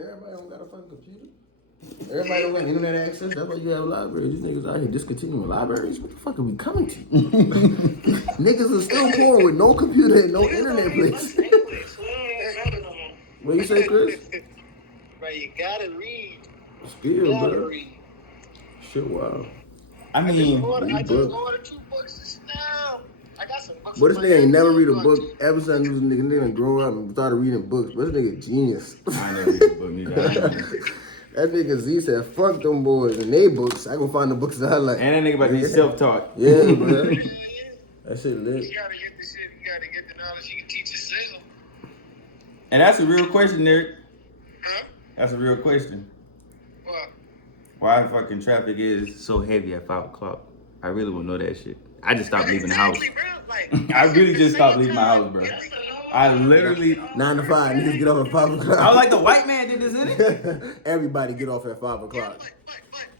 Everybody don't got a fucking computer. Everybody don't got internet access. That's why you have libraries. These niggas out here discontinuing libraries. What the fuck are we coming to? Niggas are still poor with no computer and no internet place. What you say, Chris? Bro, you gotta read. Still, bro. Shit, wow. I mean, I just ordered 2 books just now. I got some books. But this nigga ain't never read a book ever since this nigga done grow up and started reading books. But this nigga genius. I never read a book neither. That nigga Z said, fuck them boys and they books. I gonna find the books that I like. And that nigga about to be self-taught. Yeah, bro. That shit lit. You gotta get the shit. You gotta get the knowledge you can teach yourself. And that's a real question, Eric. Huh? That's a real question. What? Why fucking traffic is so heavy at 5 o'clock? I really want to know that shit. I just stopped leaving the house. I really just stopped leaving my house, bro. I literally 9 to 5, niggas get off at 5 o'clock. I was like, the white man did this, innit? Everybody get off at 5 o'clock.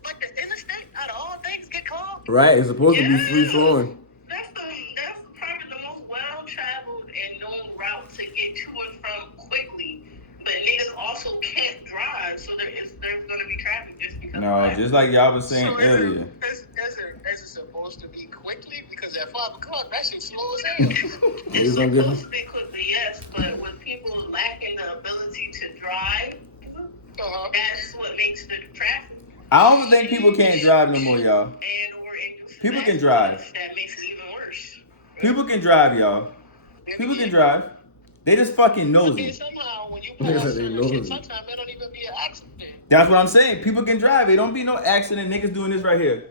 But the interstate, out of all things, get clogged. Right, it's supposed to be free flowing. That's probably the most well-traveled and known route to get to and from quickly. But niggas also can't drive, so there's going to be traffic just because. No, just like y'all was saying So earlier. Is it supposed to be quickly? Because at 5 o'clock, that shit slow as hell. Niggas don't get Supposed to be quickly, yes, but with people lacking the ability to drive, that's what makes the traffic. I don't think people can't drive no more, y'all. People can drive. That makes it even worse. People can drive, y'all. People can drive. They just fucking And nosy. somehow, when you pull out certain shit, sometimes there don't even be an accident. That's what I'm saying. People can drive. It don't be no accident. Niggas doing this right here.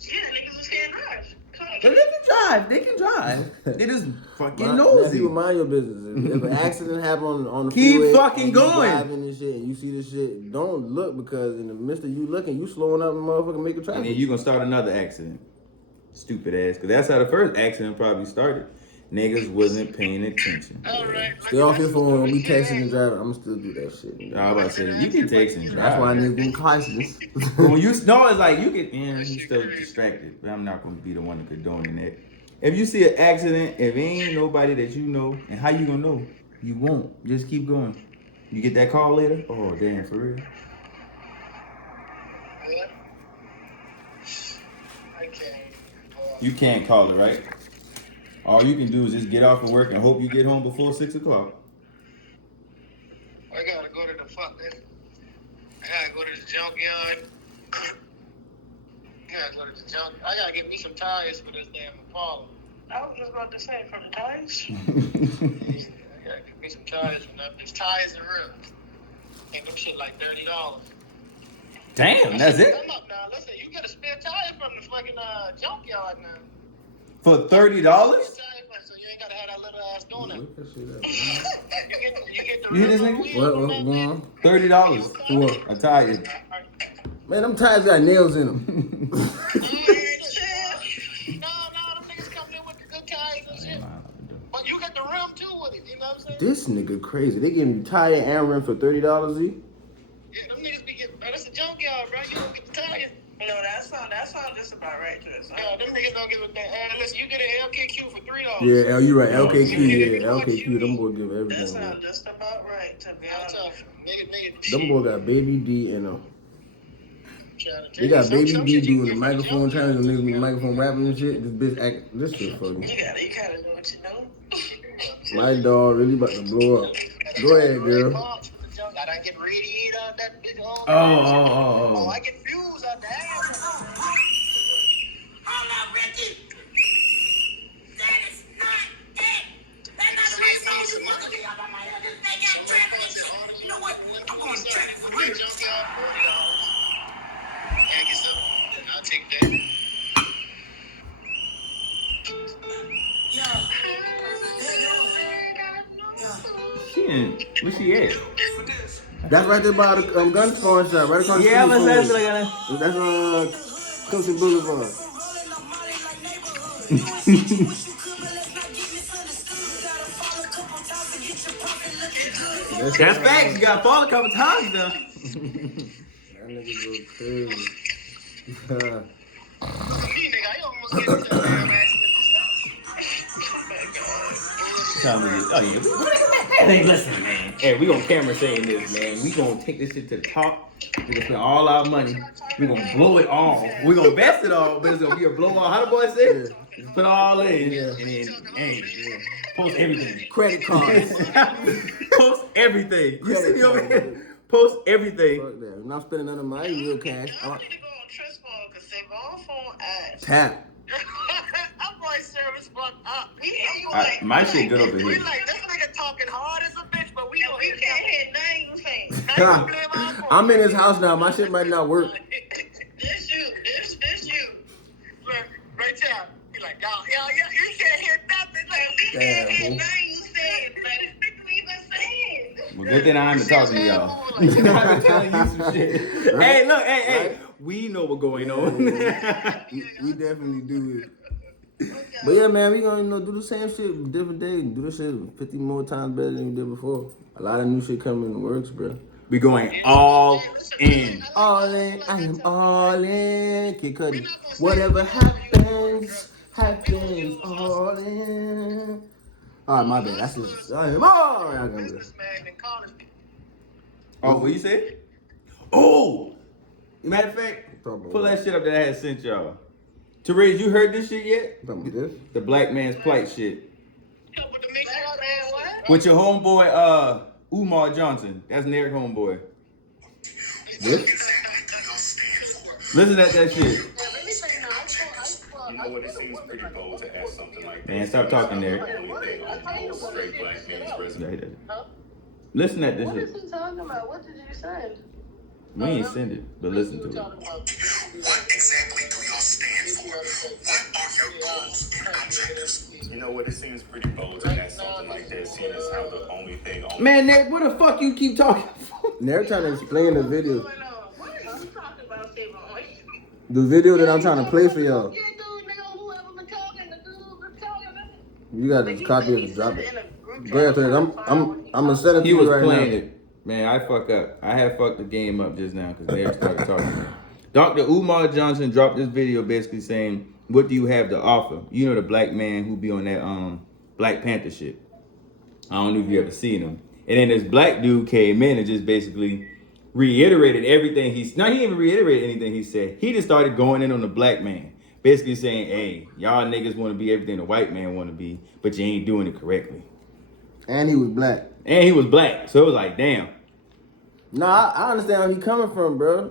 Yeah, niggas just can't drive. But they can drive. They can drive. They just fucking Now, nosy. people mind your business. If an accident happen on the Keep freeway, fucking and you going. driving and shit, and you see this shit, don't look, because in the midst of you looking, you slowing up and motherfucking making And traffic. then you gonna start another accident. Stupid ass. Because that's how the first accident probably started. Niggas wasn't paying attention. All right. Stay off your phone, don't be texting and driving. I'm still do that shit. I was about to say, you can text and drive. That's why I need them license. When you know, it's like you can, you still distracted. But I'm not gonna be the one to condone that. If you see an accident, if it ain't nobody that you know, and how you gonna know? You won't. Just keep going. You get that call later? Oh damn, for real. I can't. You can't call it, right? All you can do is just get off of work and hope you get home before 6 o'clock. I gotta go to the fucking. I gotta go to the junkyard. I gotta get me some tires for this damn Impala. I was just about to say, from the tires. I gotta get me some tires for that. There's tires and rims. And them shit like $30. Damn, that's it? Come up now. Listen, you get a spare tire from the fucking junkyard now. For $30? So you ain't gotta have that little ass doing it. You get the You hear this rubber nigga? wheels What, on that thing. $30 for what? A tire. Man, them tires got nails in them. No, them niggas coming in with the good tires and shit. But you get the rim too with it, you know what I'm saying? This nigga crazy. They giving you tire and rim for $30, Z? Yeah, them niggas be getting, man, that's a junkyard, bro. You don't get the tire. No, that sounds just about right, Tris. Yeah, them niggas don't give a damn. And listen, you get an LKQ for $3. Yeah, you right. LKQ, yeah, LKQ. Them boys give That everything. sounds just about right, to be I'm honest. tough. Nigga, Them boys got Baby D in them. trying to tell They you, got some Baby shit D you doing can the get from microphone junkyard. challenge, and niggas with the microphone rapping and shit. This bitch act, this shit funny. You gotta know what you know. My dog really about to blow up. Go ahead, girl. I don't get radiator out that bitch. Oh. Oh, I get fuse out that ass. Hold up, Ricky. That is not it. That's not the right song. You fucking me up on my head. This thing got traffic and shit. You know what? I'm going to traffic for real. I'll take that. She in, where she at? That's right there by the gun pawn shop, right across the Yeah, I'm street gonna from say it. like That's Coaching Boulevard. that's facts. You got fall a couple times though. That nigga go crazy. Me, nigga, I almost get into that damn accident. Oh yeah. Man, ain't listen, man. Hey, we gonna camera saying this, man. We gonna take this shit to the top. We gonna spend all our money. We gonna blow it all. We gonna invest it all, but it's gonna be a blow all. How the boy say? Just put all in, and then hey, post everything. Credit cards. Post everything. You see me over Credit here? Post everything. Fuck that. I'm not spending none of my real cash. I need to go on Trust phone because Savon phone ass. Tap. I'm like, service fucked up. We hear you like My shit good over We here. like, this nigga talking hard as a bitch, but we don't we hear can't hear nothing you saying. Now you blame our phone. I'm in his house now. My shit might not work. This you. Look, right there. He like, y'all, you can't hear nothing. Like, We can't hear Damn. nothing you saying. Like, what you even saying? Well, good thing I ain't been talking to y'all. I've been telling you some shit. Hey, look, hey. We know what's going on. We definitely do it. But yeah, man, we gonna do the same shit different day. Do this shit 50 more times better than we did before. A lot of new shit coming in the works, bro. We going all in. All in, I am all in. Kid Cudi. Whatever happens, all in. Alright, my bad. That's just. I am all in. Businessman in college. Oh, what you say? Oh! Matter of fact, pull that shit up that I had sent y'all. Therese, you heard this shit yet? Talking about this? The black man's plight shit. With the mix man, what? With your homeboy, Umar Johnson. That's Neric homeboy. This? Listen to that shit. You know what? It seems pretty bold to ask something like that. Man, stop talking, Neric. The only thing on most straight black men's resume. Listen at this What is shit. he talking about? What did you say? We ain't send it, but listen to it. Talking about What exactly do y'all stand for? What are your goals and objectives? You know what? It seems pretty bold to ask something like that, seeing as how the only thing on Man, Neric, what the fuck you keep talking? They're trying to explain the video. What are you talking about, Savon? The video that I'm trying to play for y'all. Yeah, dude, nigga, whoever been talking, the dude been talking. You got to copy it and drop it. Go ahead, Terrence. I'm gonna send it to He you was right playing now. it. Man, I fuck up. I had fucked the game up just now because Neric started talking. Dr. Umar Johnson dropped this video basically saying, what do you have to offer? You know the black man who be on that Black Panther shit. I don't know if you ever seen him. And then this black dude came in and just basically reiterated everything he didn't even reiterate anything he said. He just started going in on the black man. Basically saying, hey, y'all niggas want to be everything the white man want to be, but you ain't doing it correctly. And he was black. And he was black. So it was like, damn. Nah, I understand where he coming from, bro.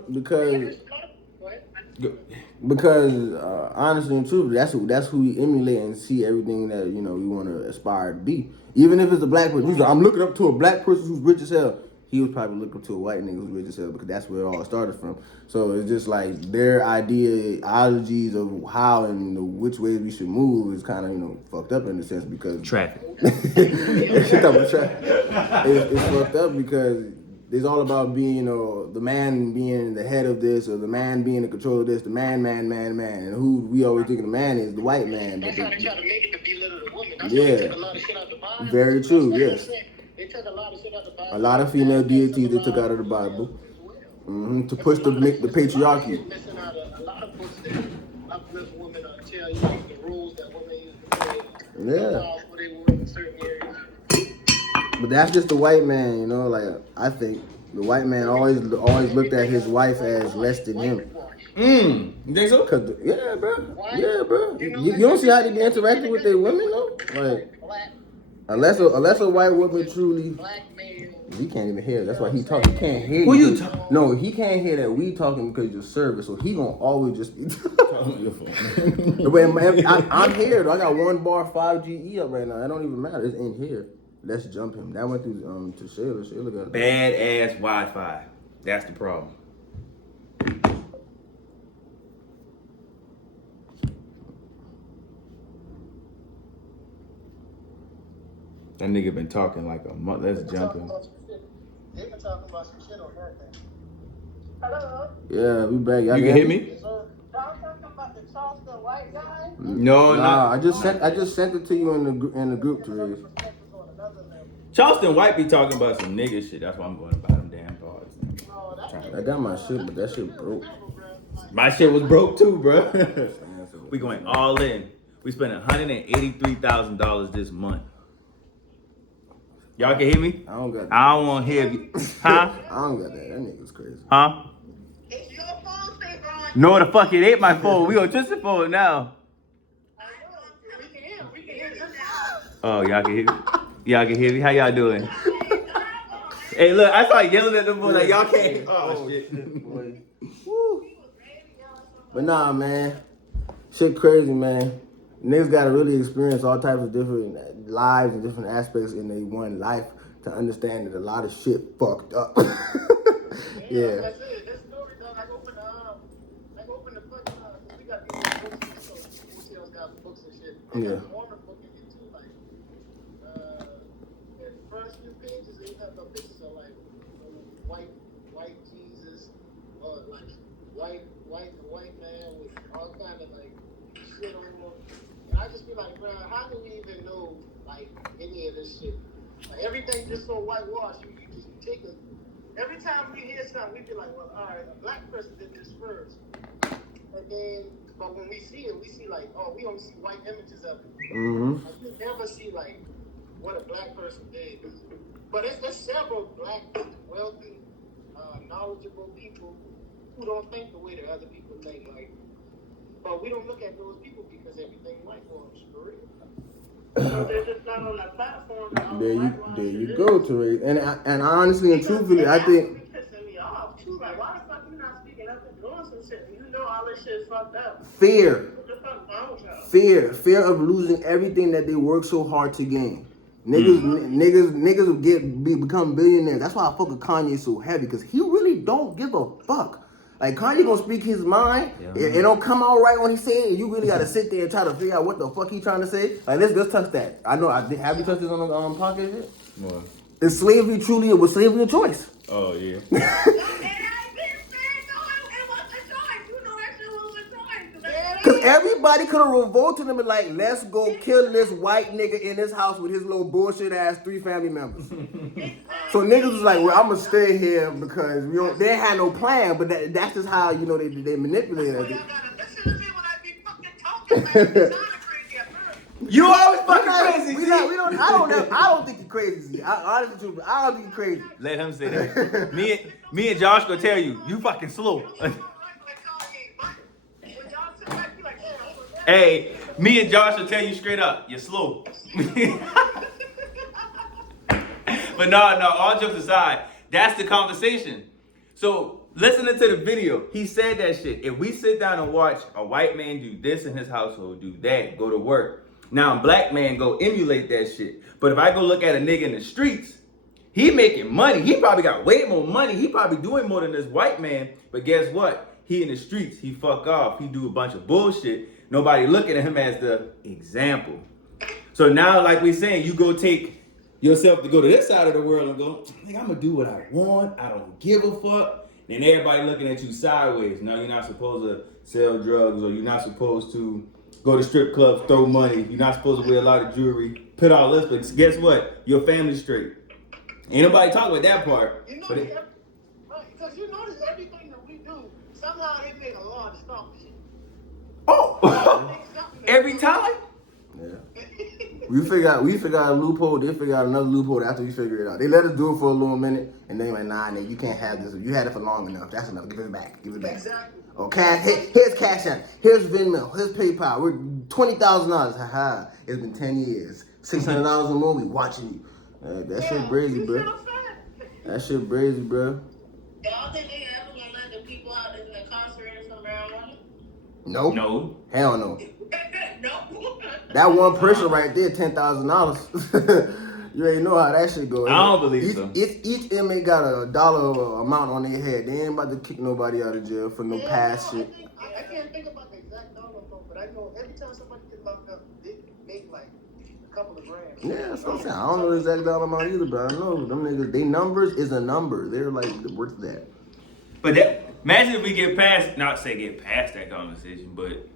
Because honestly and truthfully, that's who we emulate and see everything that we want to aspire to be. Even if it's a black person, he's like, I'm looking up to a black person who's rich as hell. He was probably looking up to a white nigga who's rich as hell because that's where it all started from. So it's just like their ideologies of how and which ways we should move is kind of fucked up in a sense because Traffic. it's fucked up because it's all about being the man being the head of this or the man being in control of this, the man, and who we always think the man is the white man. But That's how they try to make it to belittle the woman. That's Yeah. why they took a lot of shit out the Bible. Very true, yes. They took a lot of shit out the Bible. A lot of female deities they took out of the Bible to push the patriarchy. Missing out a lot of books that uplift women or tell you the rules that women use to play. Yeah. How they were in certain areas. But that's just the white man, like I think the white man always looked at his wife as less than him. You think so? Yeah, bro. You don't see how they be interacting with their women though? Like unless a white woman truly, Black man. he can't even hear. That's why he talking. He can't hear. Who you talking? No, he can't hear that we talking because you're service. So he gonna always just be. Wait, man, I'm here though. I got 1 bar 5GE up right now. It don't even matter. It's in here. Let's jump him. That went through to Shayla. Shayla got Bad ass Wi-Fi. That's the problem. That nigga been talking like a month. Let's jump him. They've been talking about some shit on everything. Hello? Yeah, we back. You can hear me? Y'all talking about the Charleston white guy? No, Nah, I not. just sent it to you in the group, Therese. Charleston White be talking about some nigga shit. That's why I'm going to buy them damn bars. I got my shit, but that shit broke. My shit was broke too, bro. We going all in. We spent $183,000 this month. Y'all can hear me? I don't got that. I don't want to hear you. Huh? I don't got that. That nigga's crazy. Huh? It's your phone, stay on. No, the fuck it ain't my phone. We on Tristan phone now. We can hear this. Oh, y'all can hear me? Y'all can hear me? How y'all doing? Hey, look, I started yelling at them boys like, y'all can't. Oh, shit. Boy. Woo. But nah, man. Shit crazy, man. Niggas gotta really experience all types of different lives and different aspects in their one life to understand that a lot of shit fucked up. Yeah. That's it. That's story, dog. I open the fucking, we got these books and so hotels got books and shit. They got the Mormon book in it too, like, the first few pages, they have the pictures of like, white Jesus, or like, white man with all kind of like, shit on him. And I just be like, bro, how do we even know, like, any of this shit? Like, everything just so whitewashed, you take a, every time we hear something, we be like, well, all right, a black person did this first. And then, but when we see it, we see like, oh, we only see white images of it. Mm-hmm. Like, you never see like what a black person did. But there's several black, wealthy, knowledgeable people who don't think the way that other people think. Like, but we don't look at those people because everything whitewashed for real. So they're just not on that platform. There you go, Therese. And honestly and truthfully, I think Pissing me off too. Like, why the fuck you not speaking up and doing some shit? You know all this shit fucked up. fear. What the fuck wrong with y'all? Fear of losing everything that they work so hard to gain. Niggas will become billionaires. That's why I fuck with Kanye so heavy, because he really don't give a fuck. Like, Kanye gonna speak his mind. Yeah. It don't come out right when he say it. You really gotta sit there and try to figure out what the fuck he trying to say. Like, let's touch that. I know. Have you touched this on the podcast yet? What? Is slavery truly was slavery a choice? Oh, yeah. Cause everybody could have revolted him and like, let's go kill this white nigga in this house with his little bullshit ass 3 family members. So niggas was like, well, I'm gonna stay here because they didn't have no plan, but that's just how they manipulated Well, it. y'all gotta listen to me when I be fucking talking. Like, it's not crazy at first. You always fucking crazy. I don't think you're crazy. Honestly, I don't think you're crazy. Let him say that. me and Josh gonna tell you, you fucking slow. Hey, me and Josh will tell you straight up, you're slow. But no, all jokes aside, that's the conversation. So, listening to the video, he said that shit. If we sit down and watch a white man do this in his household, do that, go to work. Now, a black man go emulate that shit. But if I go look at a nigga in the streets, he making money. He probably got way more money. He probably doing more than this white man. But guess what? He in the streets. He fuck off. He do a bunch of bullshit. Nobody looking at him as the example. So now, like we saying, you go take yourself to go to this side of the world and go, I'm gonna do what I want. I don't give a fuck. Then everybody looking at you sideways. No, you're not supposed to sell drugs, or you're not supposed to go to strip clubs, throw money. You're not supposed to wear a lot of jewelry, put all this. But guess what? Your family's straight. Ain't nobody talking about that part. You know, But because you notice everything that we do, somehow they make a law to stop shit. oh, every time. Yeah. We figure out a loophole. They figure out another loophole after we figure it out. They let us do it for a little minute, and they like, nah, nigga, you can't have this. You had it for long enough. That's enough. Give it back. Give it back. Exactly. Okay, here's Cash App. Here's Venmo. Here's PayPal. We're $20,000. Haha. It's been 10 years. $600 or more. We watching you. That shit brazy, bro. That shit brazy, bro. Y'all think they ever gonna let the people out that's incarcerated from marijuana? Nope. No. Hell no. No. That one person right there, $10,000. You already know how that shit goes. I don't believe so. Each inmate got a dollar amount on their head. They ain't about to kick nobody out of jail for no past shit. I can't think about the exact dollar amount, but I know every time somebody gets locked up, they make like a couple of grand. Yeah, that's what I'm saying. I don't know the exact dollar amount either, but I know them niggas, they numbers is a number. They're like worth that. But that, imagine if we get past that conversation, but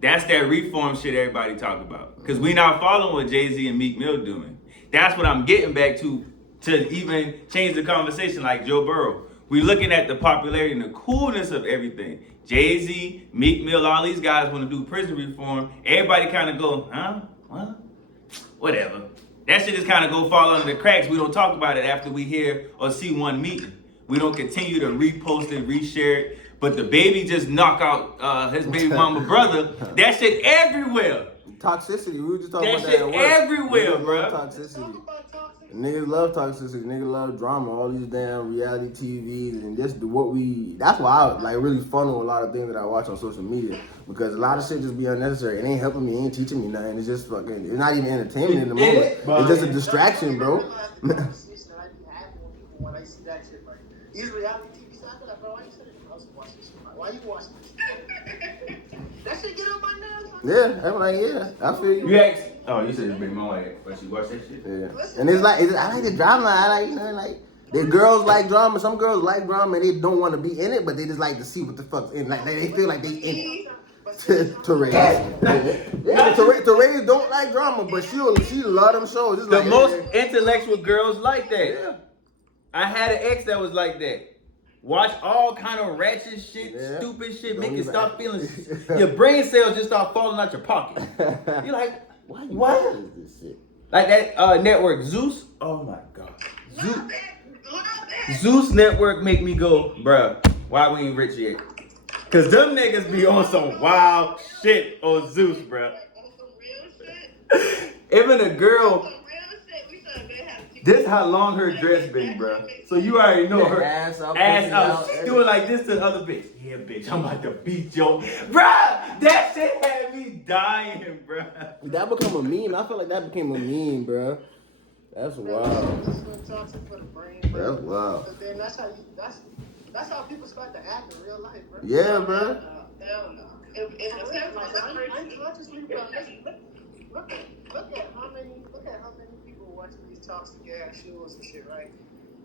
that's that reform shit everybody talk about. Because we not following what Jay-Z and Meek Mill doing. That's what I'm getting back to even change the conversation like Joe Burrow. We looking at the popularity and the coolness of everything. Jay-Z, Meek Mill, all these guys want to do prison reform. Everybody kind of go, huh? What? Whatever. That shit just kind of go fall under the cracks. We don't talk about it after we hear or see one meeting. We don't continue to repost it, reshare it. But the baby just knock out his baby mama brother. That shit everywhere. Toxicity. We were just talking That about shit that at work. everywhere, Niggas bro. love toxicity. Niggas love toxicity. Niggas love drama. All these damn reality TVs and just what we. That's why I like really funnel a lot of things that I watch on social media because a lot of shit just be unnecessary. It ain't helping me. It ain't teaching me nothing. It's just fucking. It's not even entertainment in the moment. It's just a distraction, bro. When I see that shit, like these reality TV stuff, I'm like, bro, why you sitting in the house and watch this shit? Like, why you watching this? That shit get on my nerves. Yeah, I'm like, yeah, I feel you. You asked. Oh, you said your baby mama, but she watched that shit. Yeah, and it's like I like the drama. I like like the girls like drama. Some girls like drama and they don't want to be in it, but they just like to see what the fuck's in. Like they feel like they in it. Therese. Yeah, Therese don't like drama, but she love them shows. It's The like, most intellectual girls like that. Yeah. I had an ex that was like that. Watch all kind of ratchet shit, stupid shit, make you start feeling your brain cells just start falling out your pocket. You're like, what is this shit? Like that network Zeus. Oh my god, Zeus Network make me go, bruh. Why we ain't rich yet? Cause them niggas be on some wild shit on Zeus, bruh. Even a girl. This how long her dress been, bro. So you already know her ass out. She doing like this to the other bitch. Yeah, bitch, I'm about to beat your... Bruh, that shit had me dying, bruh. That become a meme. I feel like that became a meme, bruh. That's wild. That's wild. But then that's how people start to act in real life, bro. Yeah, bro. Hell no. Look at how many people watching these toxic ass shows and shit, right?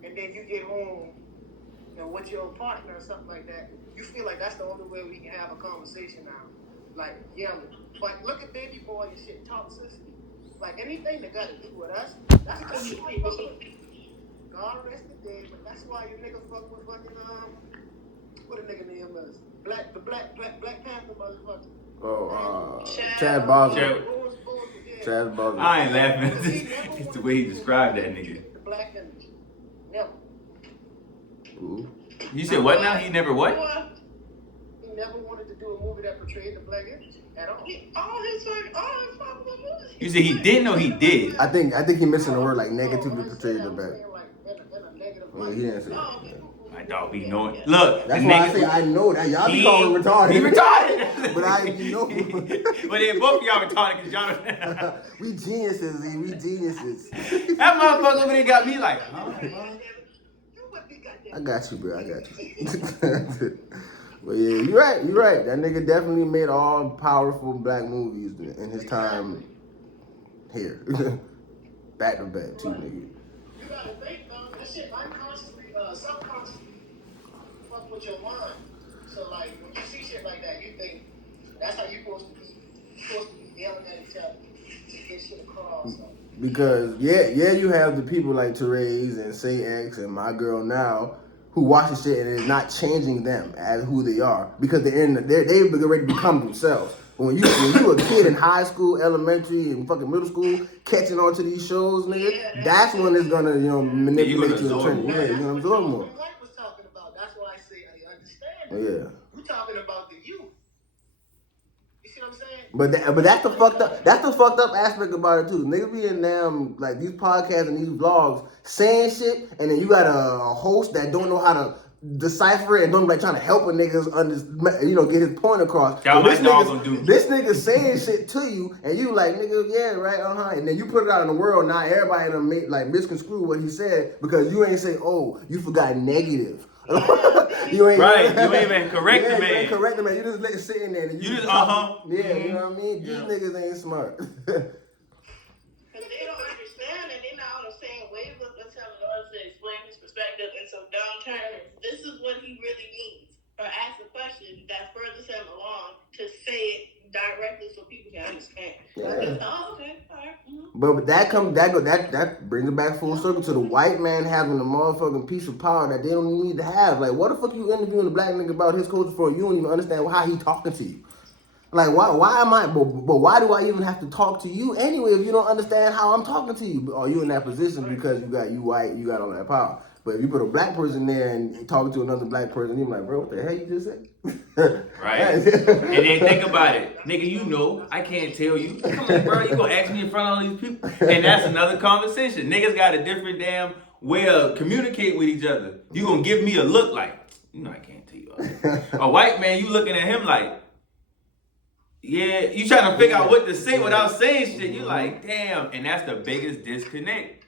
And then you get home and with your partner or something like that, you feel like that's the only way we can have a conversation now. Like yelling. But look at baby boy and shit, toxicity. Like anything that got to do with us, that's because you ain't fuck with. God rest the day, but that's why you niggas fuck with fucking what a nigga name is. The Black Panther motherfucker. Oh, Chad Boswell. Chad Boswell. I ain't laughing. It's the way he described that nigga. The black image. Never. Ooh. You said what now? He never what? He never wanted to do a movie that portrayed the black image at all. All his popular movies. You said he didn't or he did? I think he missing the word like negatively portrayed the back. Well, he didn't say that. My dog be knowing. Look, That's the why I nigga- say I know that. Y'all be calling him retarded. He retarded. But I know. But then both of y'all retarded because y'all don't. We geniuses, Z. We geniuses. That motherfucker over there got me like, huh? I got you, bro. I got you. But yeah, you're right. You're right. That nigga definitely made all powerful black movies in his time here. Back to back, too, nigga. You gotta think, though, that shit unconsciously, subconsciously fuck with your mind. So, like, when you see shit like that, you think that's how you're supposed to be. You're supposed to be yelling at each other to get shit across. So. Because you have the people like Therese and Say X and My Girl Now who watch the shit and it's not changing them as who they are because they've already become themselves. When you a kid in high school, elementary, and fucking middle school, catching on to these shows, nigga, that's when it's gonna manipulate you and turn. Yeah, you're gonna absorb more. What Mike was talking about, that's why I say I understand. Yeah. We're talking about the youth. You see what I'm saying? But that's the fucked up aspect about it too. Niggas be in them like these podcasts and these vlogs saying shit, and then you got a host that don't know how to decipher it and don't like trying to help a niggas get his point across. Y'all So my dog gonna do. this nigga saying shit to you, and you like nigga, yeah, right, and then you put it out in the world. Now everybody done misconstrue what he said because you ain't say, oh, you forgot negative. You ain't Right, you ain't even correct the You man. ain't correct the man. You just let it sit in there. And You just, Yeah, you know what I mean? These niggas ain't smart. Because they don't understand and they're not on the same wavelength as telling us to explain his perspective in some dumb terms. This is what he really means. Or ask a question that furthers him along to say it directly so people can understand. Yeah. Oh, okay, all right. Mm-hmm. But that brings it back full circle to the white man having the motherfucking piece of power that they don't need to have. Like, what the fuck you interviewing a black nigga about his culture for? You don't even understand how he talking to you. Like, why am I, but why do I even have to talk to you anyway if you don't understand how I'm talking to you? Or you in that position because you white, you got all that power. But if you put a black person there and talking to another black person, you're like, bro, what the hell you just said? Right. And then think about it. Nigga, you know, I can't tell you. Come on, bro, you gonna ask me in front of all these people? And that's another conversation. Niggas got a different damn way of communicating with each other. You gonna give me a look like, you know I can't tell you all that. A white man, you looking at him like, yeah, you trying to figure out what to say without saying shit. You like, damn, and that's the biggest disconnect.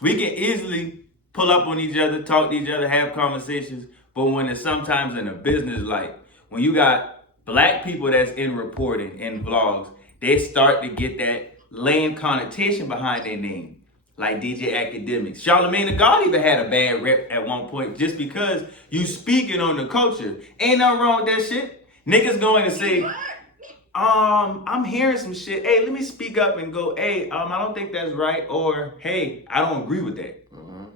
We can easily pull up on each other, talk to each other, have conversations, but when it's sometimes in a business, like when you got black people that's in reporting and vlogs, they start to get that lame connotation behind their name, like DJ Academics. Charlamagne the God even had a bad rep at one point just because you speaking on the culture. Ain't nothing wrong with that shit. Niggas going to say, I'm hearing some shit. Hey, let me speak up and go, hey, I don't think that's right. Or, hey, I don't agree with that.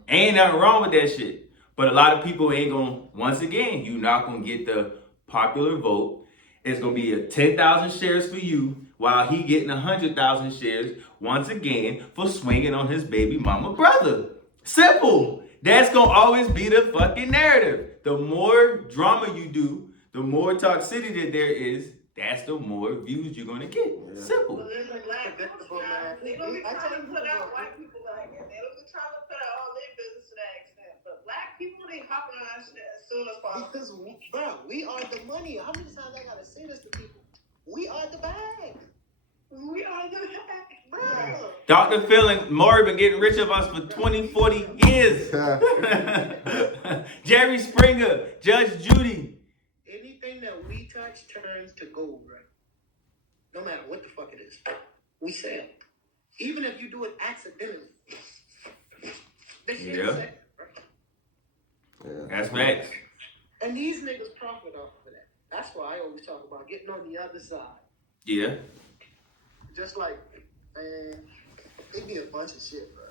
Ain't nothing wrong with that shit. But a lot of people ain't gonna, once again, you not gonna get the popular vote. It's gonna be 10,000 shares for you while he getting 100,000 shares, once again, for swinging on his baby mama brother. Simple. That's gonna always be the fucking narrative. The more drama you do, the more toxicity that there is, that's the more views you're gonna get. Simple. Well, there's a black people now. They don't be trying to put out white people like that. They don't be trying to put out all their business to that extent. But black people, they hopping on that shit as soon as possible. Because, bro, we are the money. How many times I gotta say this to people? We are the bag. We are the black, Bro. Dr. Phil and Maury been getting rich of us for 20, 40 years. Jerry Springer, Judge Judy. Anything that we touch turns to gold, right? No matter what the fuck it is. We sell. Even if you do it accidentally. This shit Yeah. is set, right? That's facts. And these niggas profit off of that. That's why I always talk about getting on the other side. Yeah. Just like, man, it be a bunch of shit, bro.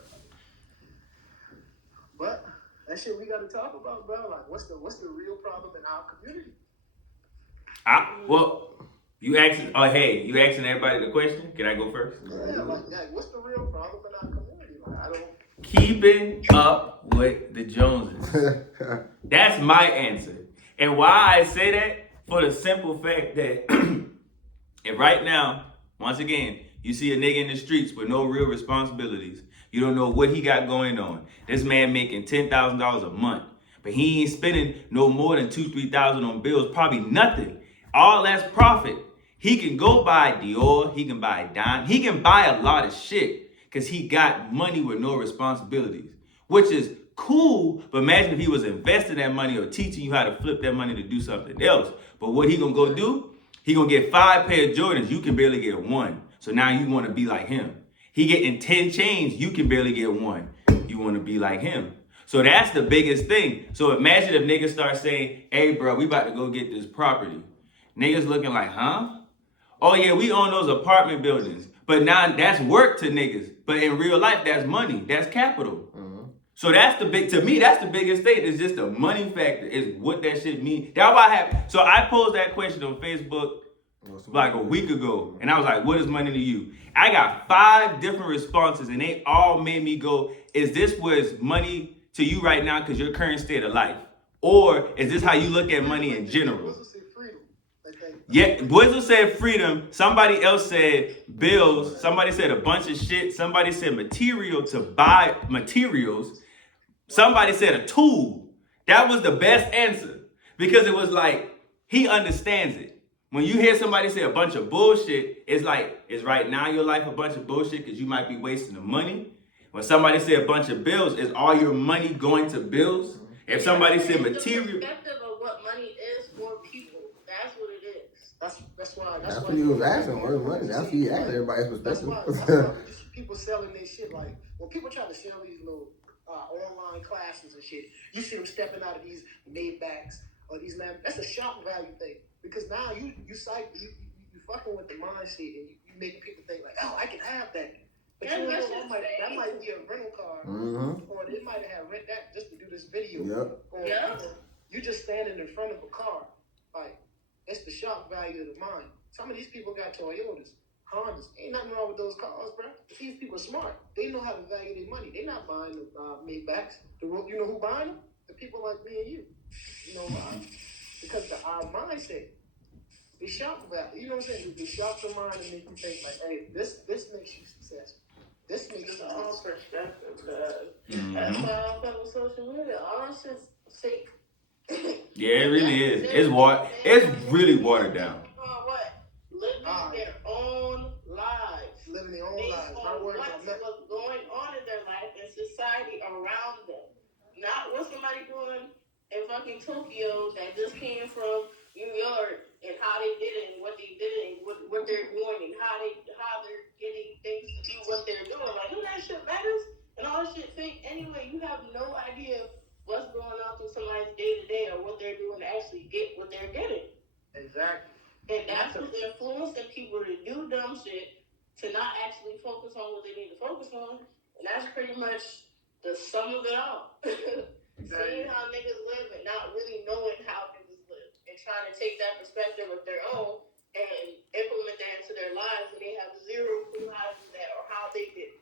But that shit we gotta talk about, bro. Like, what's the real problem in our community? Well, you asking, you asking everybody the question? Can I go first? Yeah, like, what's the real problem in our community? Like, I don't. Keeping up with the Joneses. That's my answer. And why I say that, for the simple fact that if right now, once again, you see a nigga in the streets with no real responsibilities, you don't know what he got going on. This man making $10,000 a month, but he ain't spending no more than $2,000-3,000 on bills, probably nothing. All that's profit. He can go buy Dior, he can buy Dime, he can buy a lot of shit because he got money with no responsibilities, which is cool. But imagine if he was investing that money or teaching you how to flip that money to do something else. But what he gonna go do? He gonna get 5 pair of Jordans, you can barely get 1. So now you wanna be like him. He getting 10 chains, you can barely get 1. You wanna be like him. So that's the biggest thing. So imagine if niggas start saying, hey bro, we about to go get this property. Niggas looking like, huh? Oh yeah, we own those apartment buildings. But now that's work to niggas. But in real life, that's money. That's capital. So that's to me, that's the biggest thing. It's just the money factor. Is what that shit mean. That's why so I posed that question on Facebook like a week ago. And I was like, what is money to you? I got 5 different responses and they all made me go, is this what's money to you right now because your current state of life? Or is this how you look at money in general? Yeah, Bwizzle said freedom. Somebody else said bills. Somebody said a bunch of shit. Somebody said material to buy materials. Somebody said a tool. That was the best answer because it was like, he understands it. When you hear somebody say a bunch of bullshit, it's like, is right now your life a bunch of bullshit because you might be wasting the money? When somebody say a bunch of bills, is all your money going to bills? If somebody said material. The perspective of what money is for people, that's what it is. That's why what he was asking. Where's money? That's what he asked everybody's perspective. That's why people selling their shit. Like, when people try to sell these little online classes and shit, you see them stepping out of these Maybachs or these that's a shock value thing. Because now you fucking with the mindset and you make people think like, oh, I can have that. But you know, that might be a rental car, or they might have rent that just to do this video. Yep. Or you just standing in front of a car, like it's the shock value of the mind. Some of these people got Toyotas, Hondas. Ain't nothing wrong with those cars, bro. These people are smart. They know how to value their money. They're not buying the Maybachs. You know who buying them? The people like me and you. You know why? Because our mindset. We shop value. You know what I'm saying? We shop the mind and make you think like, hey, this makes you successful. This makes It's you all successful. perspective, cuz. That's why I don't fuck with social media. All that shit's fake. Yeah, it really is. It's really watered down. What? Living their own lives. Living their own Based lives. on Not worrying about nothing. what's going on in their life and society around them. Not what somebody doing in fucking Tokyo that just came from New York and how they did it and what they did it and what they're doing and how they're getting things to do what they're doing. Like, none of that shit matters and all that shit fake anyway. You have no idea what's going on through somebody's day to day or what they're doing to actually get what they're getting. Exactly. And that's what's influencing people to do dumb shit, to not actually focus on what they need to focus on. And that's pretty much the sum of it all. Seeing how niggas live and not really knowing how niggas live. And trying to take that perspective of their own and implement that into their lives, and they have zero clue how to do that or how they did it.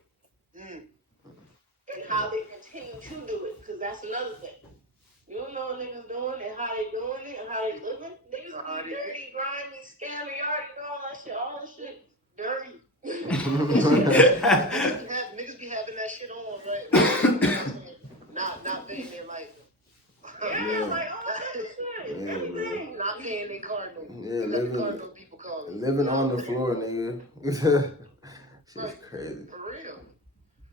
And how they continue to do it, because that's another thing. You don't know what niggas doing and how they doing it and how they living. Niggas be dirty, grimy, scammy, you already know all that shit. All this shit dirty. Niggas be having that shit on, right? Not paying their life. Yeah, like all that shit. Everything. Not paying their card note. Yeah, Card note people call it. living on the floor, nigga. Shit's crazy. For real.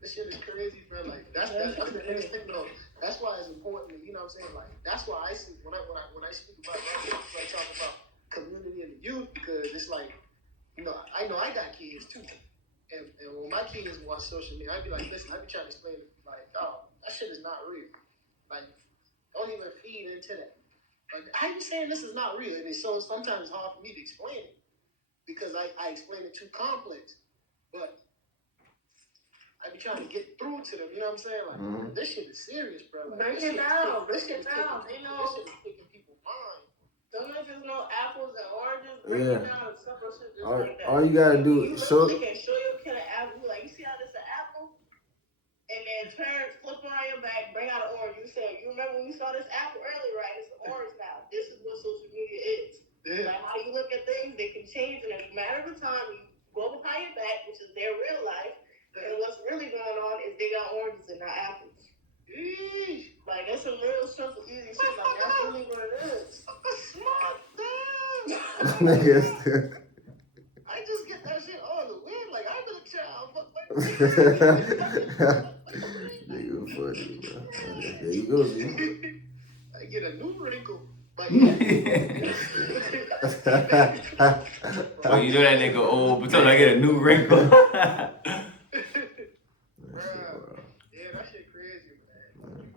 This shit is crazy, bro. Like that's the biggest thing though. That's why it's important. You know what I'm saying? Like that's why I see when I speak about that, I talk about community and the youth, because it's like, you know I got kids too, and when my kids watch social media, I be like, listen, I be trying to explain it like, oh, that shit is not real. Like, don't even feed into that. Like, how you saying this is not real? And it's so sometimes it's hard for me to explain it because I explain it too complex, but I be trying to get through to them, you know what I'm saying? Like, this shit is serious, bro. Like, Break it down. They know. This shit is taking people's mind. Don't they just know apples and oranges? Break it down and simple shit just like that. All you gotta do You is show. literally can show your kid an apple. Like, you see how this is an apple? And then flip around your back, bring out an orange. You say, you remember when we saw this apple earlier, right? It's an orange now. This is what social media is. Yeah. Like, how you look at things, they can change in a matter of time. You go behind your back, which is their real life. And what's really going on is they got oranges and not apples. Eesh. Like, that's some real simple, easy shit. Like, that's really what it is. Smart damn. I just get that shit all the way. Like, I've been a child. Nigga funny, bro. There you go, see? I get a new wrinkle. But Oh, you know that nigga old, but till I get a new wrinkle. yeah, that shit crazy, man.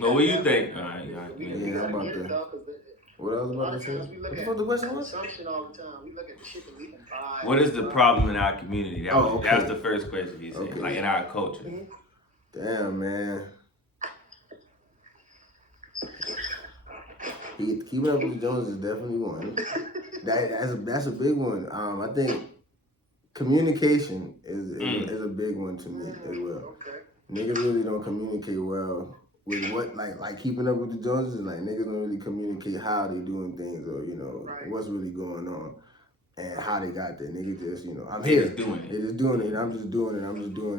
But what you think? Yeah, I'm about to. What I was about to say? What the fuck the question was? Consumption all the time. We look at the shit that we can buy. What is the problem in our community? That's the first question he said. Okay. Like in our culture. Damn, man. Keeping up with the Jones is definitely one. That's a big one. I think communication is a big one to me as well. Okay. Niggas really don't communicate well with what like keeping up with the Joneses. Like niggas don't really communicate how they doing things or what's really going on and how they got there. Niggas just I'm They here. just doing it. They just doing it. I'm just doing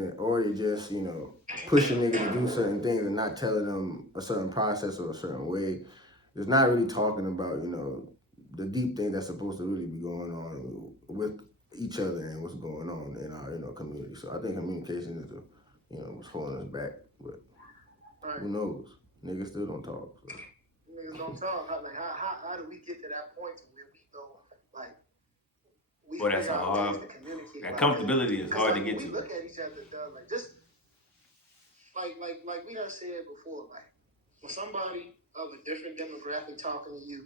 it. Or they just pushing niggas to do certain things and not telling them a certain process or a certain way. It's not really talking about the deep thing that's supposed to really be going on with each other and what's going on in our community. So I think communication is what's holding us back. But who knows? Niggas still don't talk. So. Niggas don't talk. How do we get to that point to where we go we that's figure out hard. ways to communicate? That comfortability is hard to get we to. look at each other, like just like we done said before, like when somebody of a different demographic talking to you,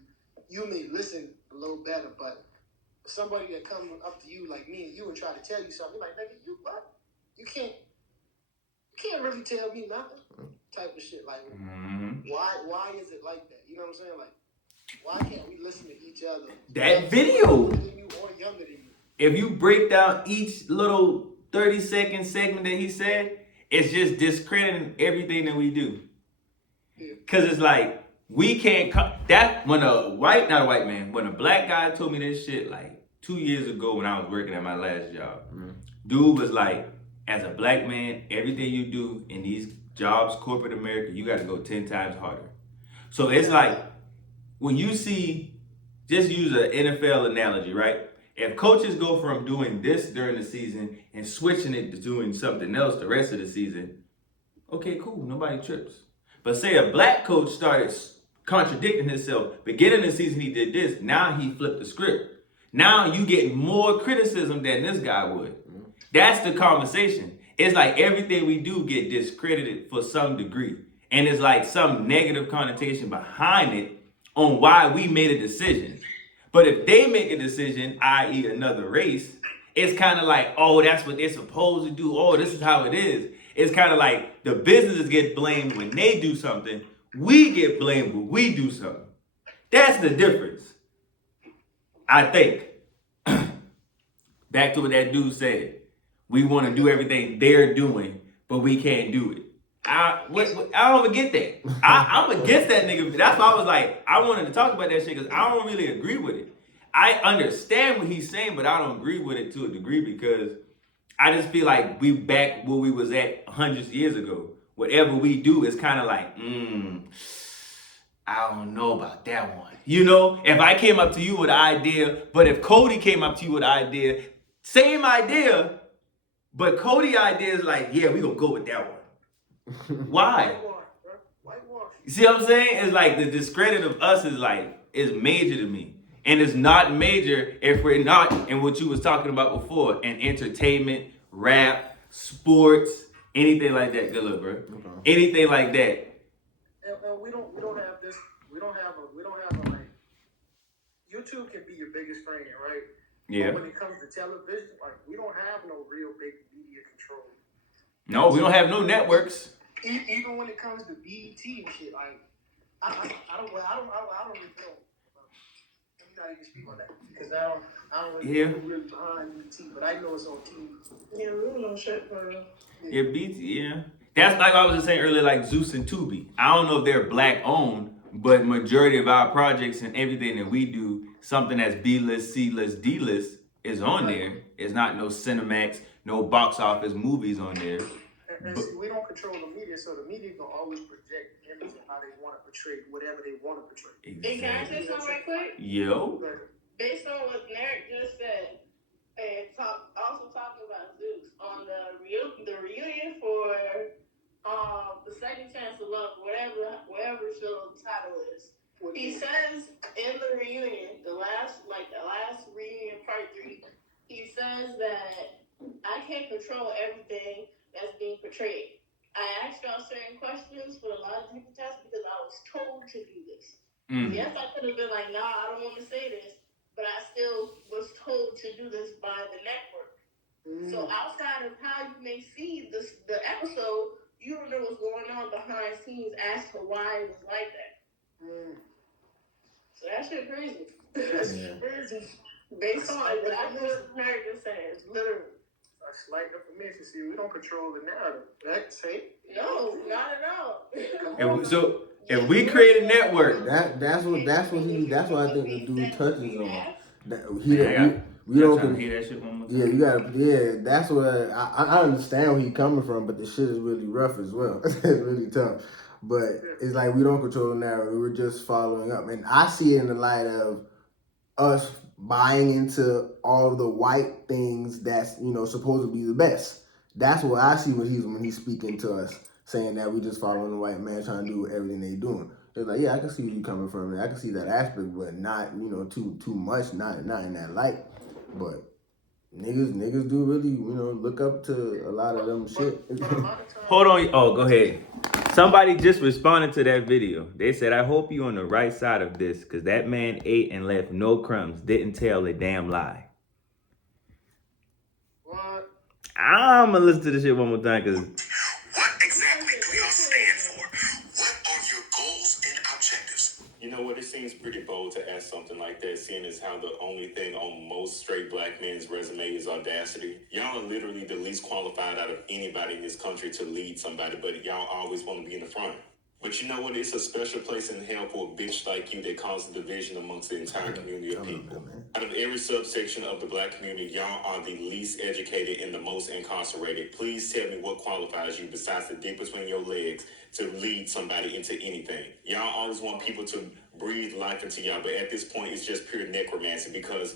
you may listen a little better, but somebody that comes up to you like me and you and try to tell you something, you're like, nigga, you what? You can't really tell me nothing. Type of shit. Like, why is it like that? You know what I'm saying? Like, Why can't we listen to each other? That video. Older than you or younger than you. If you break down each little 30-second segment that he said, it's just discrediting everything that we do. Cause it's like we can't that when when a black guy told me this shit like 2 years ago when I was working at my last job, dude was like, as a black man, everything you do in these jobs, corporate America, you got to go 10 times harder. So it's like when you see, just use an NFL analogy, right? If coaches go from doing this during the season and switching it to doing something else the rest of the season, okay, cool, nobody trips. But say a black coach started contradicting himself. Beginning of the season, he did this. Now he flipped the script. Now you get more criticism than this guy would. That's the conversation. It's like everything we do get discredited for some degree. And it's like some negative connotation behind it on why we made a decision. But if they make a decision, i.e. another race, it's kind of like, oh, that's what they're supposed to do. Oh, this is how it is. It's kind of like the businesses get blamed when they do something. We get blamed when we do something. That's the difference. I think. Back to what that dude said. We want to do everything they're doing, but we can't do it. I don't even get that. I'm against that nigga. That's why I was like, I wanted to talk about that shit because I don't really agree with it. I understand what he's saying, but I don't agree with it to a degree because I just feel like we back where we was at hundreds of years ago. Whatever we do is kind of like, I don't know about that one. You know, if I came up to you with an idea, but if Cody came up to you with an idea, same idea, but Cody's idea is like, yeah, we gonna go with that one. Why? Whitewash. You see what I'm saying? It's like the discredit of us is major to me. And it's not major if we're not in what you was talking about before, in entertainment, rap, sports, anything like that. Good look, bro. Okay. Anything like that. And we don't have this. We don't have a like. YouTube can be your biggest friend, right? Yeah. But when it comes to television, like we don't have no real big media control. No, we don't have no networks. Even when it comes to BET and shit, like I don't really know. Not even speak on that because I don't really know behind BT, but I know it's on TV. Yeah, we don't know shit for real. Yeah, BT, yeah. That's like I was just saying earlier, like Zeus and Tubi. I don't know if they're black owned, but majority of our projects and everything that we do, something that's B-list, C-list, D-list is on there. It's not no Cinemax, no box office movies on there. And see, we don't control the media, so the media can always project the image of how they want to portray whatever they want to portray. Exactly. Can I say something right quick? Yo. Based on what Narek just said, and also talking about Zeus on the reunion for the Second Chance to Love, whatever show the title is. He says in the reunion, the last reunion part 3, he says that I can't control everything that's being portrayed. I asked y'all certain questions for a lot of different tests because I was told to do this. Yes, I could have been like, nah, I don't want to say this, but I still was told to do this by the network. So outside of how you may see the episode, you don't know what's going on behind the scenes as to why it was like that. So that shit crazy. That's crazy. Based on what I heard America says, literally. A slight information. See, we don't control the narrative. Right? See? No, not at all. If we create a network, that's what I think the dude touches on. We don't don't hear that shit one more time. Yeah, you gotta. That's what I understand where he's coming from, but the shit is really rough as well. It's really tough. But it's like we don't control the narrative. We're just following up, and I see it in the light of us buying into all the white things that's supposed to be the best. That's what I see when he's speaking to us, saying that we just following the white man trying to do everything they doing. It's like, yeah, I can see where you coming from, and I can see that aspect, but not too much, not in that light. But niggas do really look up to a lot of them shit. Hold on. Oh, go ahead. Somebody just responded to that video. They said, I hope you on the right side of this because that man ate and left no crumbs. Didn't tell a damn lie. What? I'm going to listen to this shit one more time because... What exactly do y'all stand for? What are your goals and objectives? You know what? it seems pretty bold to ask something like that, seeing as how the only thing on most straight black men's resume is audacity? Y'all are literally the least qualified out of anybody in this country to lead somebody, but y'all always want to be in the front. But you know what? It's a special place in hell for a bitch like you that causes division amongst the entire community of people. Out of every subsection of the black community, y'all are the least educated and the most incarcerated. Please tell me what qualifies you besides the dick between your legs to lead somebody into anything. Y'all always want people to breathe life into y'all, but at this point, it's just pure necromancy because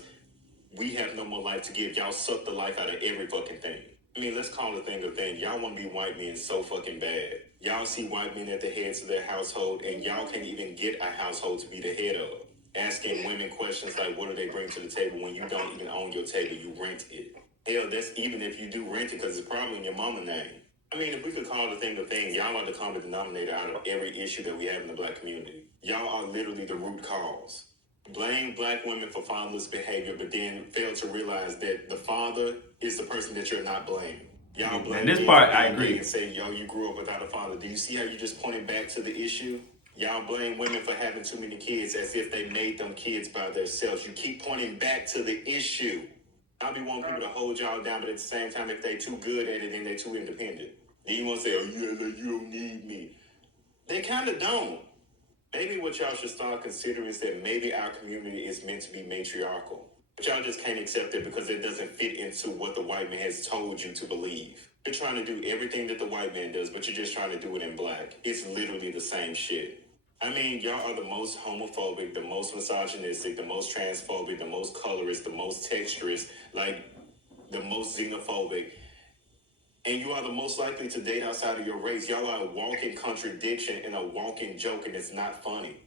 we have no more life to give. Y'all suck the life out of every fucking thing. I mean, let's call the thing a thing. Y'all want to be white men so fucking bad. Y'all see white men at the heads of their household, and y'all can't even get a household to be the head of. Asking women questions like, what do they bring to the table when you don't even own your table, you rent it. Hell, that's even if you do rent it because it's probably in your mama's name. I mean, if we could call the thing a thing, y'all are the common denominator out of every issue that we have in the black community. Y'all are literally the root cause. Blame black women for fatherless behavior, but then fail to realize that the father is the person that you're not blaming. Y'all blame this men part, for I being agree. gay and say, yo, you grew up without a father. Do you see how you just pointed back to the issue? Y'all blame women for having too many kids as if they made them kids by themselves. You keep pointing back to the issue. I be wanting people to hold y'all down, but at the same time, if they too good at it, then they too independent. Then you want to say, oh, yeah, like, you don't need me. They kind of don't. Maybe what y'all should start considering is that maybe our community is meant to be matriarchal. But y'all just can't accept it because it doesn't fit into what the white man has told you to believe. You're trying to do everything that the white man does, but you're just trying to do it in black. It's literally the same shit. I mean, y'all are the most homophobic, the most misogynistic, the most transphobic, the most colorist, the most texturist, like the most xenophobic. And you are the most likely to date outside of your race. Y'all are a walking contradiction and a walking joke, and it's not funny.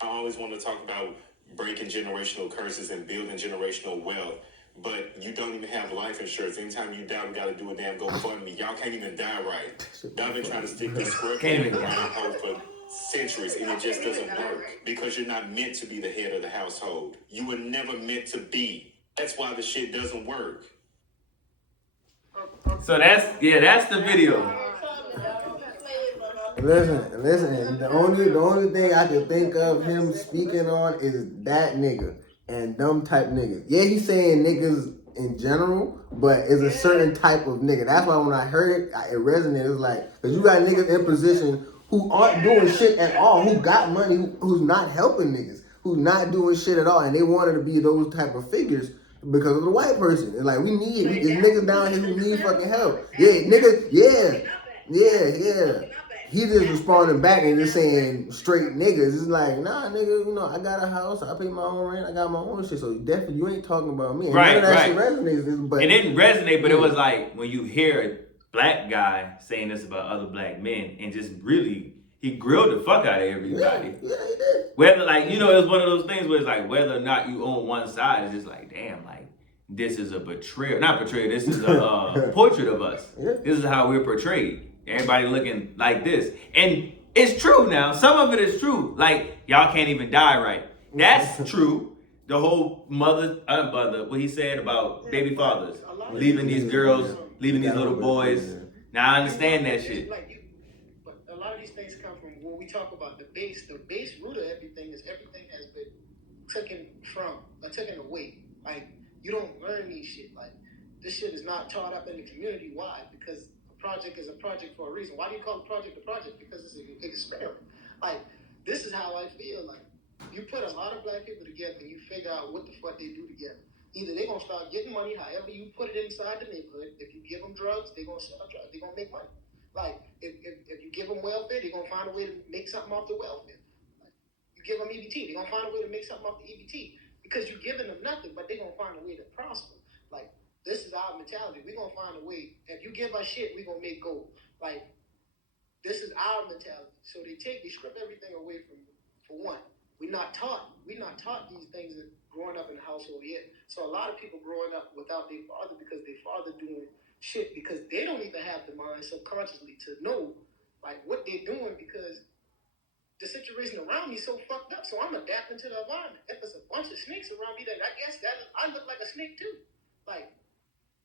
I always want to talk about breaking generational curses and building generational wealth, but you don't even have life insurance. Anytime you die, we got to do a damn GoFundMe. Y'all can't even die right. Y'all been trying to stick this square peg in the round hole for centuries, and it just doesn't work because you're not meant to be the head of the household. You were never meant to be. That's why the shit doesn't work. So that's the video. Listen. The only thing I can think of him speaking on is that nigga and them type niggas. Yeah, he's saying niggas in general, but it's a certain type of nigga. That's why when I heard it, it resonated. It was like, because you got niggas in position who aren't doing shit at all, who got money, who's not helping niggas, who's not doing shit at all, and they wanted to be those type of figures because of the white person. It's like, there's niggas down here who need fucking help. Yeah, niggas, yeah. He just responding back and just saying straight niggas. It's like, nah, nigga, I got a house, I pay my own rent, I got my own shit. So definitely you ain't talking about me. And Right, none of that right. shit resonates. But It didn't resonate, but it was like when you hear a black guy saying this about other black men and just really, he grilled the fuck out of everybody. Yeah, he did. Whether it was one of those things where it's like whether or not you own one side, it's just like, damn, like this is a betrayal. Not betrayal, this is a portrait of us. Yeah. This is how we're portrayed. Everybody looking like this. And it's true now. Some of it is true. Like, y'all can't even die right. That's true. The whole what he said about baby fathers. Leaving these girls, leaving these little boys. Now I understand that shit. But a lot of these things come from when we talk about the base root of everything is everything has been taken away. Like, you don't learn these shit. Like, this shit is not taught up in the community. Why? Because a project is a project for a reason. Why do you call a project a project? Because it's an experiment. Like, this is how I feel. Like, you put a lot of black people together and you figure out what the fuck they do together. Either they're gonna start getting money, however you put it inside the neighborhood. If you give them drugs, they're gonna sell drugs. They're gonna make money. Like, if you give them welfare, they're gonna find a way to make something off the welfare. Like, you give them EBT, they're gonna find a way to make something off the EBT. Because you're giving them nothing, but they're gonna find a way to prosper. Like, this is our mentality. We're gonna find a way. If you give us shit, we're gonna make gold. Like, this is our mentality. So they strip everything away from you. For one, we're not taught these things growing up in the household yet. So a lot of people growing up without their father because their father doing shit because they don't even have the mind subconsciously to know like what they're doing because the situation around me is so fucked up. So I'm adapting to the environment. If there's a bunch of snakes around me, then I guess I look like a snake too. Like,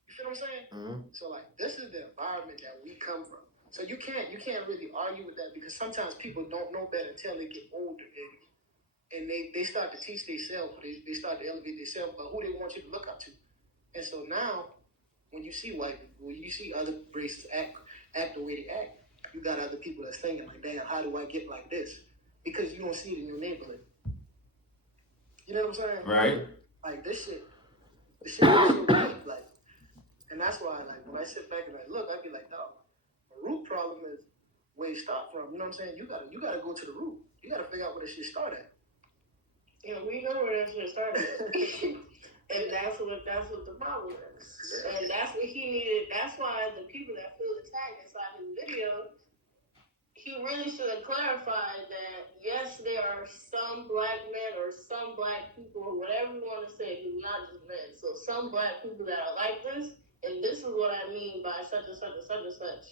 you feel what I'm saying? Mm-hmm. So like, this is the environment that we come from. So you can't really argue with that because sometimes people don't know better until they get older and and they start to teach themselves, they start to elevate themselves about who they want you to look up to. And so now, when you see other races act the way they act, you got other people that's thinking like, damn, how do I get like this? Because you don't see it in your neighborhood. You know what I'm saying? Right. Like this shit right, like, and that's why, like, when I sit back and I look, I be like, dog, the root problem is where it start from. You know what I'm saying? You gotta go to the root. You gotta figure out where this shit start at. Yeah, we know where that shit started. And that's what the problem is. And that's what he needed. That's why the people that feel attacked inside his video, he really should have clarified that yes, there are some black men or some black people, whatever you want to say, who's not just men. So some black people that are like this, and this is what I mean by such and such and such and such.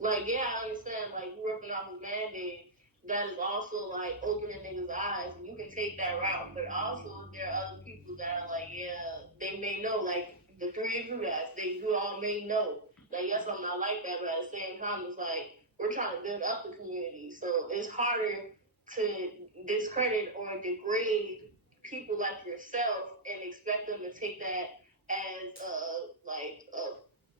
Like, yeah, I understand, like, you ripping off his Band-Aid, that is also, like, opening niggas' eyes, and you can take that route. But also, there are other people that are like, yeah, they may know, like, the three of you guys, you all may know. Like, yes, I'm not like that, but at the same time, it's like, we're trying to build up the community. So it's harder to discredit or degrade people like yourself and expect them to take that as,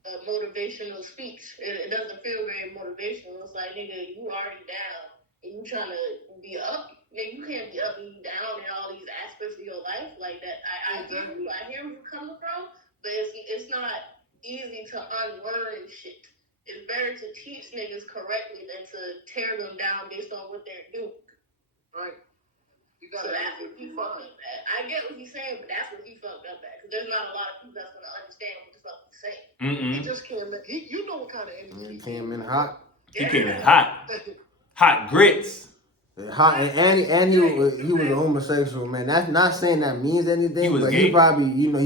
a motivational speech. It doesn't feel very motivational. It's like, nigga, you already down and you trying to be up. Nigga, you can't be up and you down in all these aspects of your life like that. I hear you. I hear where you're coming from, but it's not easy to unlearn shit. It's better to teach niggas correctly than to tear them down based on what they're doing. Right. So that's what he fucked up at. I get what he's saying, but that's what he fucked up at. Because there's not a lot of people that's going to understand what the fuck he's saying. Mm-mm. He just came in. You know what kind of energy He came in hot. He came in hot. Hot grits. Hot, and he was a homosexual, man. That's not saying that means anything, He was but gay? he probably you could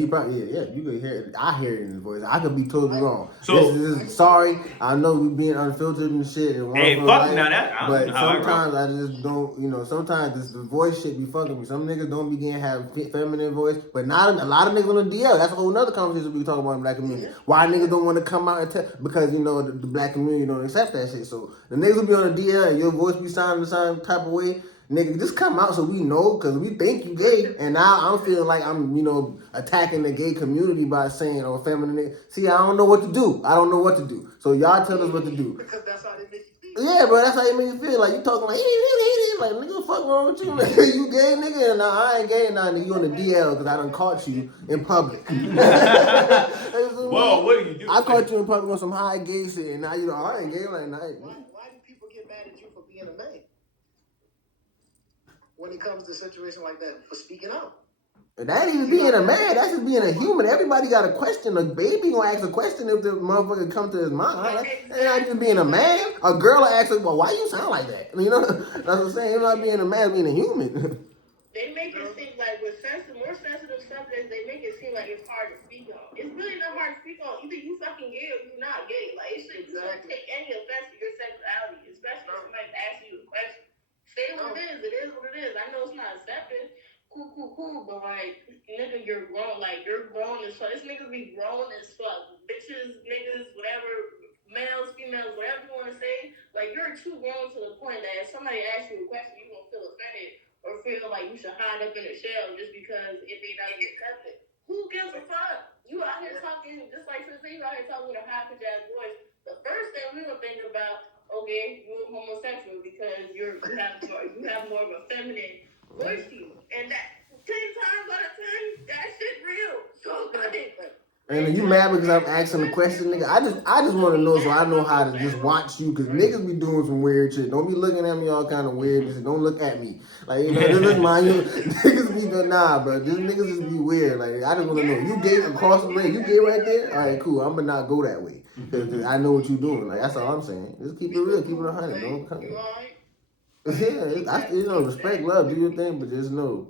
hear it. I hear it in his voice. I could be totally wrong. So- this is sorry. I know we being unfiltered and shit. And Hey, fuck now that. I but don't know how I roll. sometimes I just don't. Sometimes the voice shit be fucking me. Some niggas don't begin to have feminine voice, but not a lot of niggas on the DL. That's a whole nother conversation we talk about in the black community. Why niggas don't want to come out and tell because the black community don't accept that shit. So the niggas will be on the DL and your voice be sounding the same type of way. Nigga, just come out so we know, because we think you gay, and now I'm feeling like I'm, attacking the gay community by saying, oh, feminine nigga. See, I don't know what to do. So y'all tell us what to do. Because that's how they make you feel. Yeah, bro, that's how you make you feel. Like, you talking like, like, nigga, what the fuck wrong with you? Like, you gay, nigga? And I ain't gay now, nigga. You on the DL because I done caught you in public. Whoa, what are you doing? I caught you in public on some high gay shit, and now I ain't gay. Like, nah. Why do people get mad at you for being a man? When it comes to a situation like that, for speaking out. That ain't even being a man. That's just being a human. Everybody got a question. A baby gonna ask a question if the motherfucker come to his mind. That's not even being a man. A girl will ask, well, why you sound like that? That's what I'm saying. It's not being a man, being a human. They make it seem like with more sensitive subjects, they make it seem like it's hard to speak on. It's really not hard to speak on. Either you fucking gay or you not gay. Like, you shouldn't take any offense to your sexuality, especially if somebody asks you a question. Say what it is. It is what it is. I know it's not accepted. Cool. But like, nigga, you're grown. Like, you're grown as fuck. This niggas be grown as fuck. Bitches, niggas, whatever, males, females, whatever you want to say. Like, you're too grown to the point that if somebody asks you a question, you gonna feel offended or feel like you should hide up in a shell just because it may not be accepted. Who gives a fuck? You out here talking, just like since you out here talking with a high pitched ass voice. The first thing we gonna think about, okay, you're homosexual because you have more of a feminine voice to you, and that 10 times out of 10, that shit real. So And are you mad because I'm asking a question, nigga? I just want to know so I know how to just watch you, because niggas be doing some weird shit. Don't be looking at me all kind of weird. Just don't look at me. Like, this is mind you. Niggas be good, nah, bro. This niggas just be weird. Like, I just want to know. You gay across the way? You gay right there? All right, cool. I'm going to not go that way. Because I know what you doing. Like, that's all I'm saying. Just keep it real. Keep it 100. Don't come. Yeah, respect, love, do your thing, but just know,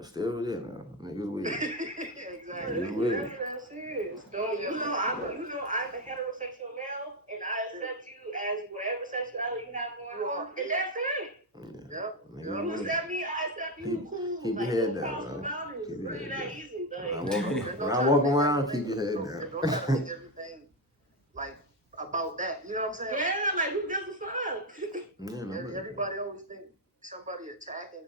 still now. Niggas weird. Exactly. Niggas weird. That's serious. I'm a heterosexual male, and I accept you as whatever sexuality you have going on, and that's it. Yep. You accept me, I accept you. Cool. Keep your head down, no man. boundaries. Keep It's your really head that down. easy. When I walk around, keep your head Don't down. have to make everything like about that. You know what I'm saying? Yeah, like who gives a fuck? Yeah, Everybody always think somebody attacking,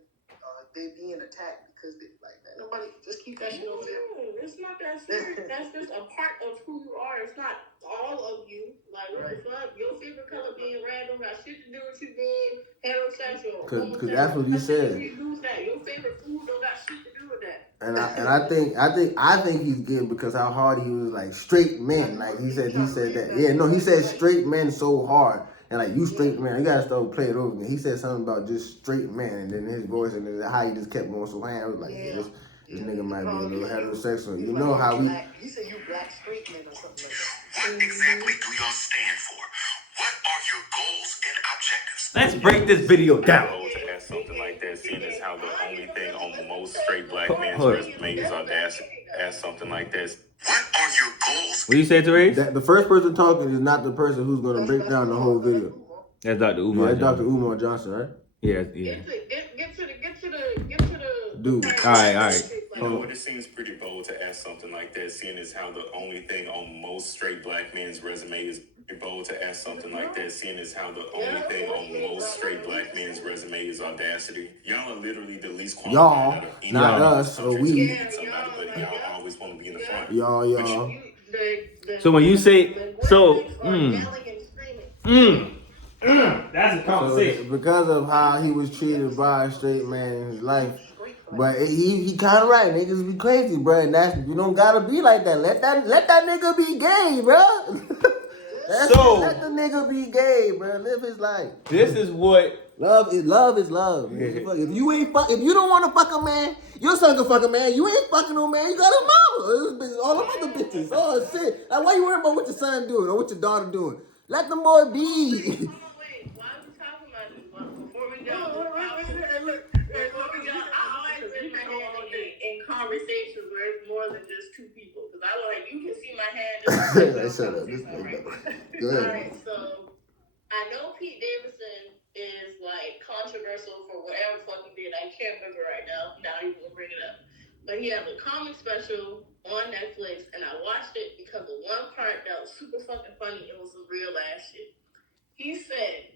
they being attacked because they like that. Nobody just keep that shit over there. No, it's not that serious. That's just a part of who you are. It's not all of you. Like, what the fuck? Your favorite color being red don't got shit to do with you being heterosexual. Cause that's what you said. Your favorite food don't got shit to do with that. And I think he's good because how hard he was like straight men. Like he said that. Yeah, no, he said straight men so hard. And like you straight man, you gotta start playing it over again. He said something about just straight man, and then his voice and then how he just kept going so high. I was like, this nigga might be a little heterosexual. You know how we. He said you black straight men or something like that. What exactly do y'all stand for? What are your goals and objectives? Let's break this video down. To ask something like that, seeing as how the only thing on most straight black men's resume is audacity. Ask something like this. What are your goals? What do you say, Therese? The first person talking is not the person who's gonna break down the whole video. That's Dr. Umar. Yeah, that's Dr. Umar Johnson, right? Yeah. Get to the Dude. All right. You know what? It seems pretty bold to ask something like that, seeing as how the only thing on most straight black men's resume is bold to ask something like that, seeing as how the only thing on most straight black men's resume is audacity. Y'all are literally the least qualified out of any not other us, or subject we. to get somebody, but y'all always want to be in the front. Y'all. So when you say that's a So conversation. because of how he was treated by a straight man in his life. But he kind of right. Niggas be crazy, bro. And that's, you don't gotta be like that. Let that nigga be gay, bro. Let the nigga be gay, bro. Live his life. This is what Love is love. If you don't want to fuck a man, your son can fuck a man. You ain't fucking no man. You got a mama. All them other bitches. Oh shit. Like, why you worrying about what your son doing or what your daughter doing? Let them boy be. Wait, why are we talking about this? Before we go, I always raise my hand in conversations where it's more than just two people. Because you can see my hand. Shut up. Go ahead. Alright, so I know Pete Davidson is like controversial for whatever fuck he did. I can't remember right now. Now you gonna bring it up. But he has a comic special on Netflix, and I watched it because of one part that was super fucking funny. It was some real ass shit. He said,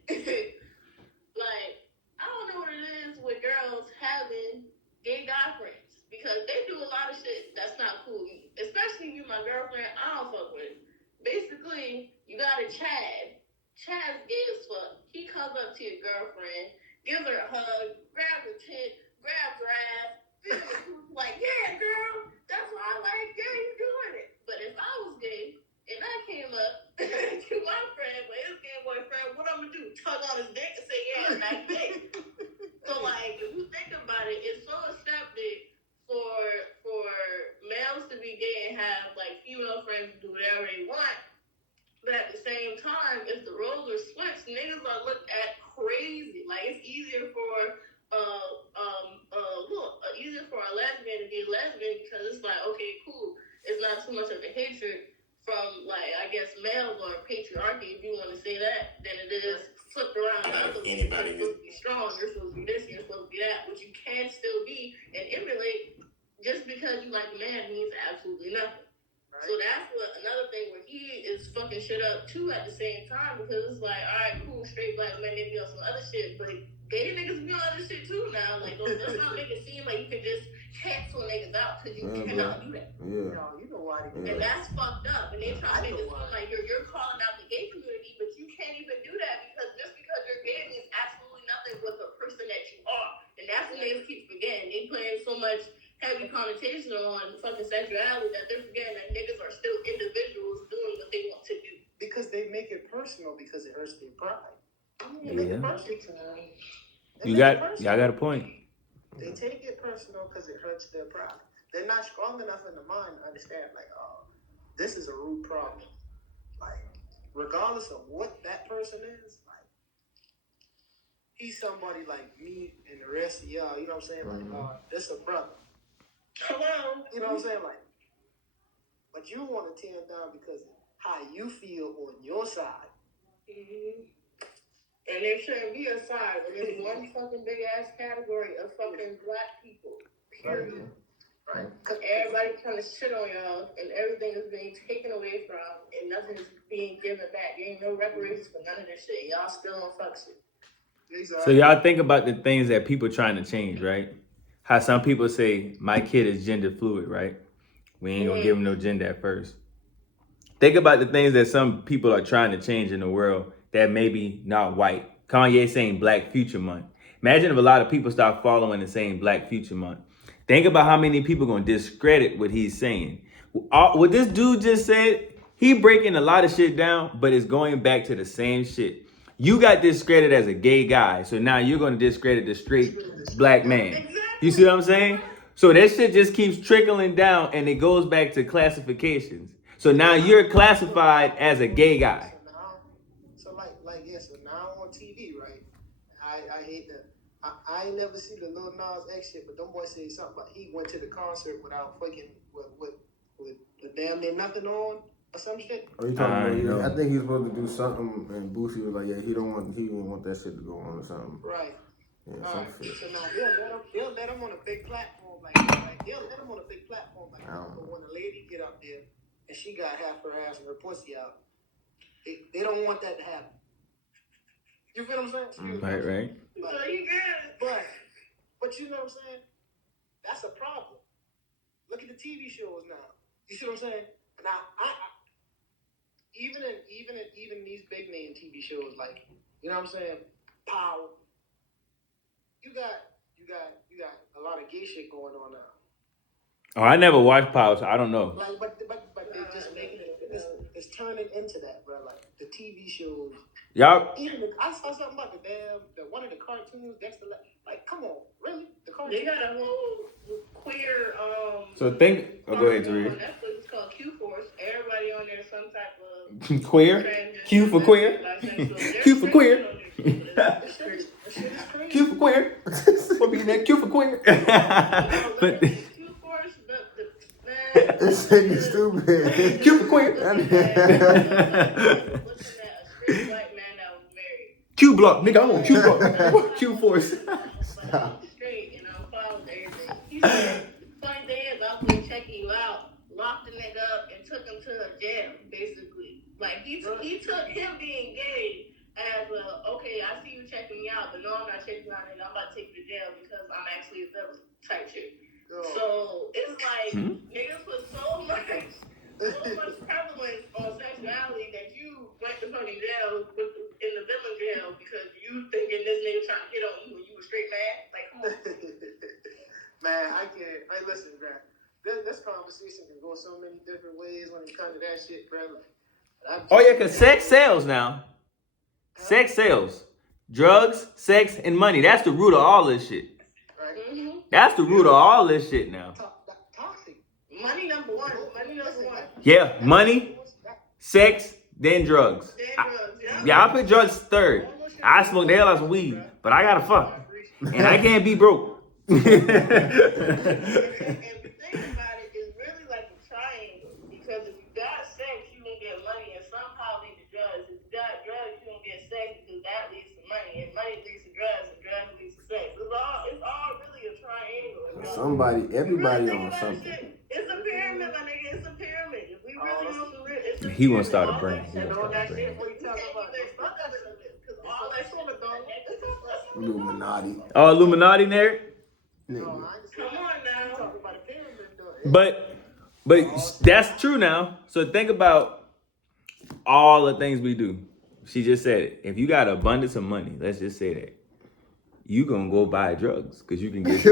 like, I don't know what it is with girls having gay guy friends because they do a lot of shit that's not cool. Especially with my girlfriend, I don't fuck with. Basically, you got a Chad. Chad's gay as fuck. He comes up to your girlfriend, gives her a hug, grabs her tit, grabs her ass. Like, yeah, girl, that's why I like gay, you doing it. But if I was gay and I came up to my friend with his gay boyfriend, what I'm gonna do? Tug on his dick and say, yeah, that's gay. So, like, if you think about it, it's so accepted for males to be gay and have like female friends do whatever they want. But at the same time, if the roles are switched, niggas are looked at crazy. Like, it's easier for easier for a lesbian to be a lesbian because it's like, okay, cool. It's not too much of a hatred from, like, I guess males or patriarchy, if you want to say that, than it is flipped around. Anybody you're supposed to be strong, you're supposed to be this, you're supposed to be that, but you can still be and emulate. Just because you like a man means absolutely nothing. Right. So that's what another thing where he is fucking shit up too at the same time because it's like, all right, cool, straight black men, they be on some other shit, but gay niggas be on other shit too now. Like, let's not make it seem like you can just cancel niggas out because you cannot do that. Yeah. No, you know why they do And that. that's fucked up. And they try to make it seem like you're calling out the gay community, but you can't even do that because just because you're gay means absolutely nothing with the person that you are. And that's what niggas keep forgetting. They playing so much heavy connotation on fucking sexuality that they're forgetting that niggas are still individuals doing what they want to do. Because they make it personal because it hurts their pride. Yeah. Y'all got a point. They take it personal because it hurts their pride. They're not strong enough in the mind to understand, like, oh, this is a root problem. Like, regardless of what that person is, like, he's somebody like me and the rest of y'all, you know what I'm saying? Like, this a brother. Hello. You know what I'm saying? Like, but you want to tear him down because of how you feel on your side. Mm-hmm. And there shouldn't be a side. There's one fucking big ass category of fucking black people. Period. Right. Everybody trying to shit on y'all, and everything is being taken away from, and nothing is being given back. There ain't no reparations for none of this shit. Y'all still on fuck shit. So y'all think about the things that people trying to change, right? How some people say my kid is gender fluid, right? We ain't gonna give him no gender at first. Think about the things that some people are trying to change in the world that maybe not white. Kanye saying Black Future Month. Imagine if a lot of people start following and saying Black Future Month. Think about how many people gonna discredit what he's saying. What this dude just said, he breaking a lot of shit down, but it's going back to the same shit. You got discredited as a gay guy, so now you're gonna discredit the straight black man. You see what I'm saying? So that shit just keeps trickling down, and it goes back to classifications. So now you're classified as a gay guy. So now on TV, right? I hate that. I ain't never see the Lil Nas X shit, but them boys say something about he went to the concert without fucking with the damn near nothing on or some shit. Are you talking about? I think he's supposed to do something, and Boosie was like, "Yeah, he didn't want that shit to go on or something." Right. Yeah, All right. shit. So now they'll let him on a big platform like that. Right? They'll let him on a big platform like that. But when a lady get up there and she got half her ass and her pussy out, they don't want that to happen. You feel what I'm saying? Right. So you good. But you know what I'm saying? That's a problem. Look at the TV shows now. You see what I'm saying? Now I even these big name TV shows like, you know what I'm saying? Power. You got a lot of gay shit going on now. Oh, I never watched Power, so I don't know. Like, but they're just making it. It's turning into that, bro. Like the TV shows. Y'all. Even I saw something about one of the cartoons. Dexter. Like, come on, really? The cartoon. They got a whole queer So think. Oh, go ahead, Therese. on Netflix. It's called Q Force. Everybody on there some type of Queer. Q for queer. Q for queer. Q for queer. What be that? Q for queer. But Q Force, but man, This shit is stupid. Q for queer. looking at a straight white man that was married. Q block, nigga. I want Q block. Q force. Straight, and I'm following everything. He said, funny thing is, I was checking you out, locked the nigga up, and took him to a jail, basically. Like, he took him being gay as okay, I see you checking me out, but no, I'm not checking you out, and I'm about to take you to jail because I'm actually a villain type shit. So, it's like, niggas put so much prevalence on sexuality that you went to fucking jail in the villain jail because you thinking this nigga trying to hit on you when you a straight man. Like, come on. Man, I can't. Hey, listen, bro. This conversation can go so many different ways when it comes to that shit, bro. Oh yeah, cause sex sells now. Sex sells. Drugs, sex, and money. That's the root of all this shit. Right? Mm-hmm. That's the root of all this shit now. Toxic. Money number one. Money number one. Yeah, money, sex, then drugs. Then drugs. Yeah, I put drugs third. I smoke the hell out of some weed, but I gotta fuck. And I can't be broke. And the thing about it is really like a triangle. Because if you got sex, you gonna get money and somehow lead to drugs. If you got drugs, you gonna get sex because that leads to money. And money leads to drugs and drugs leads to sex. It's all really a triangle. Everybody on something. It's a pyramid, my nigga. It's a pyramid. If we really want to live, it's a He won't pyramid. start a brand. He won't start a brand. Illuminati. Oh, Illuminati, nerd. Come on now. But that's true now. So think about all the things we do. She just said it. If you got abundance of money, let's just say that, you gonna go buy drugs because you can get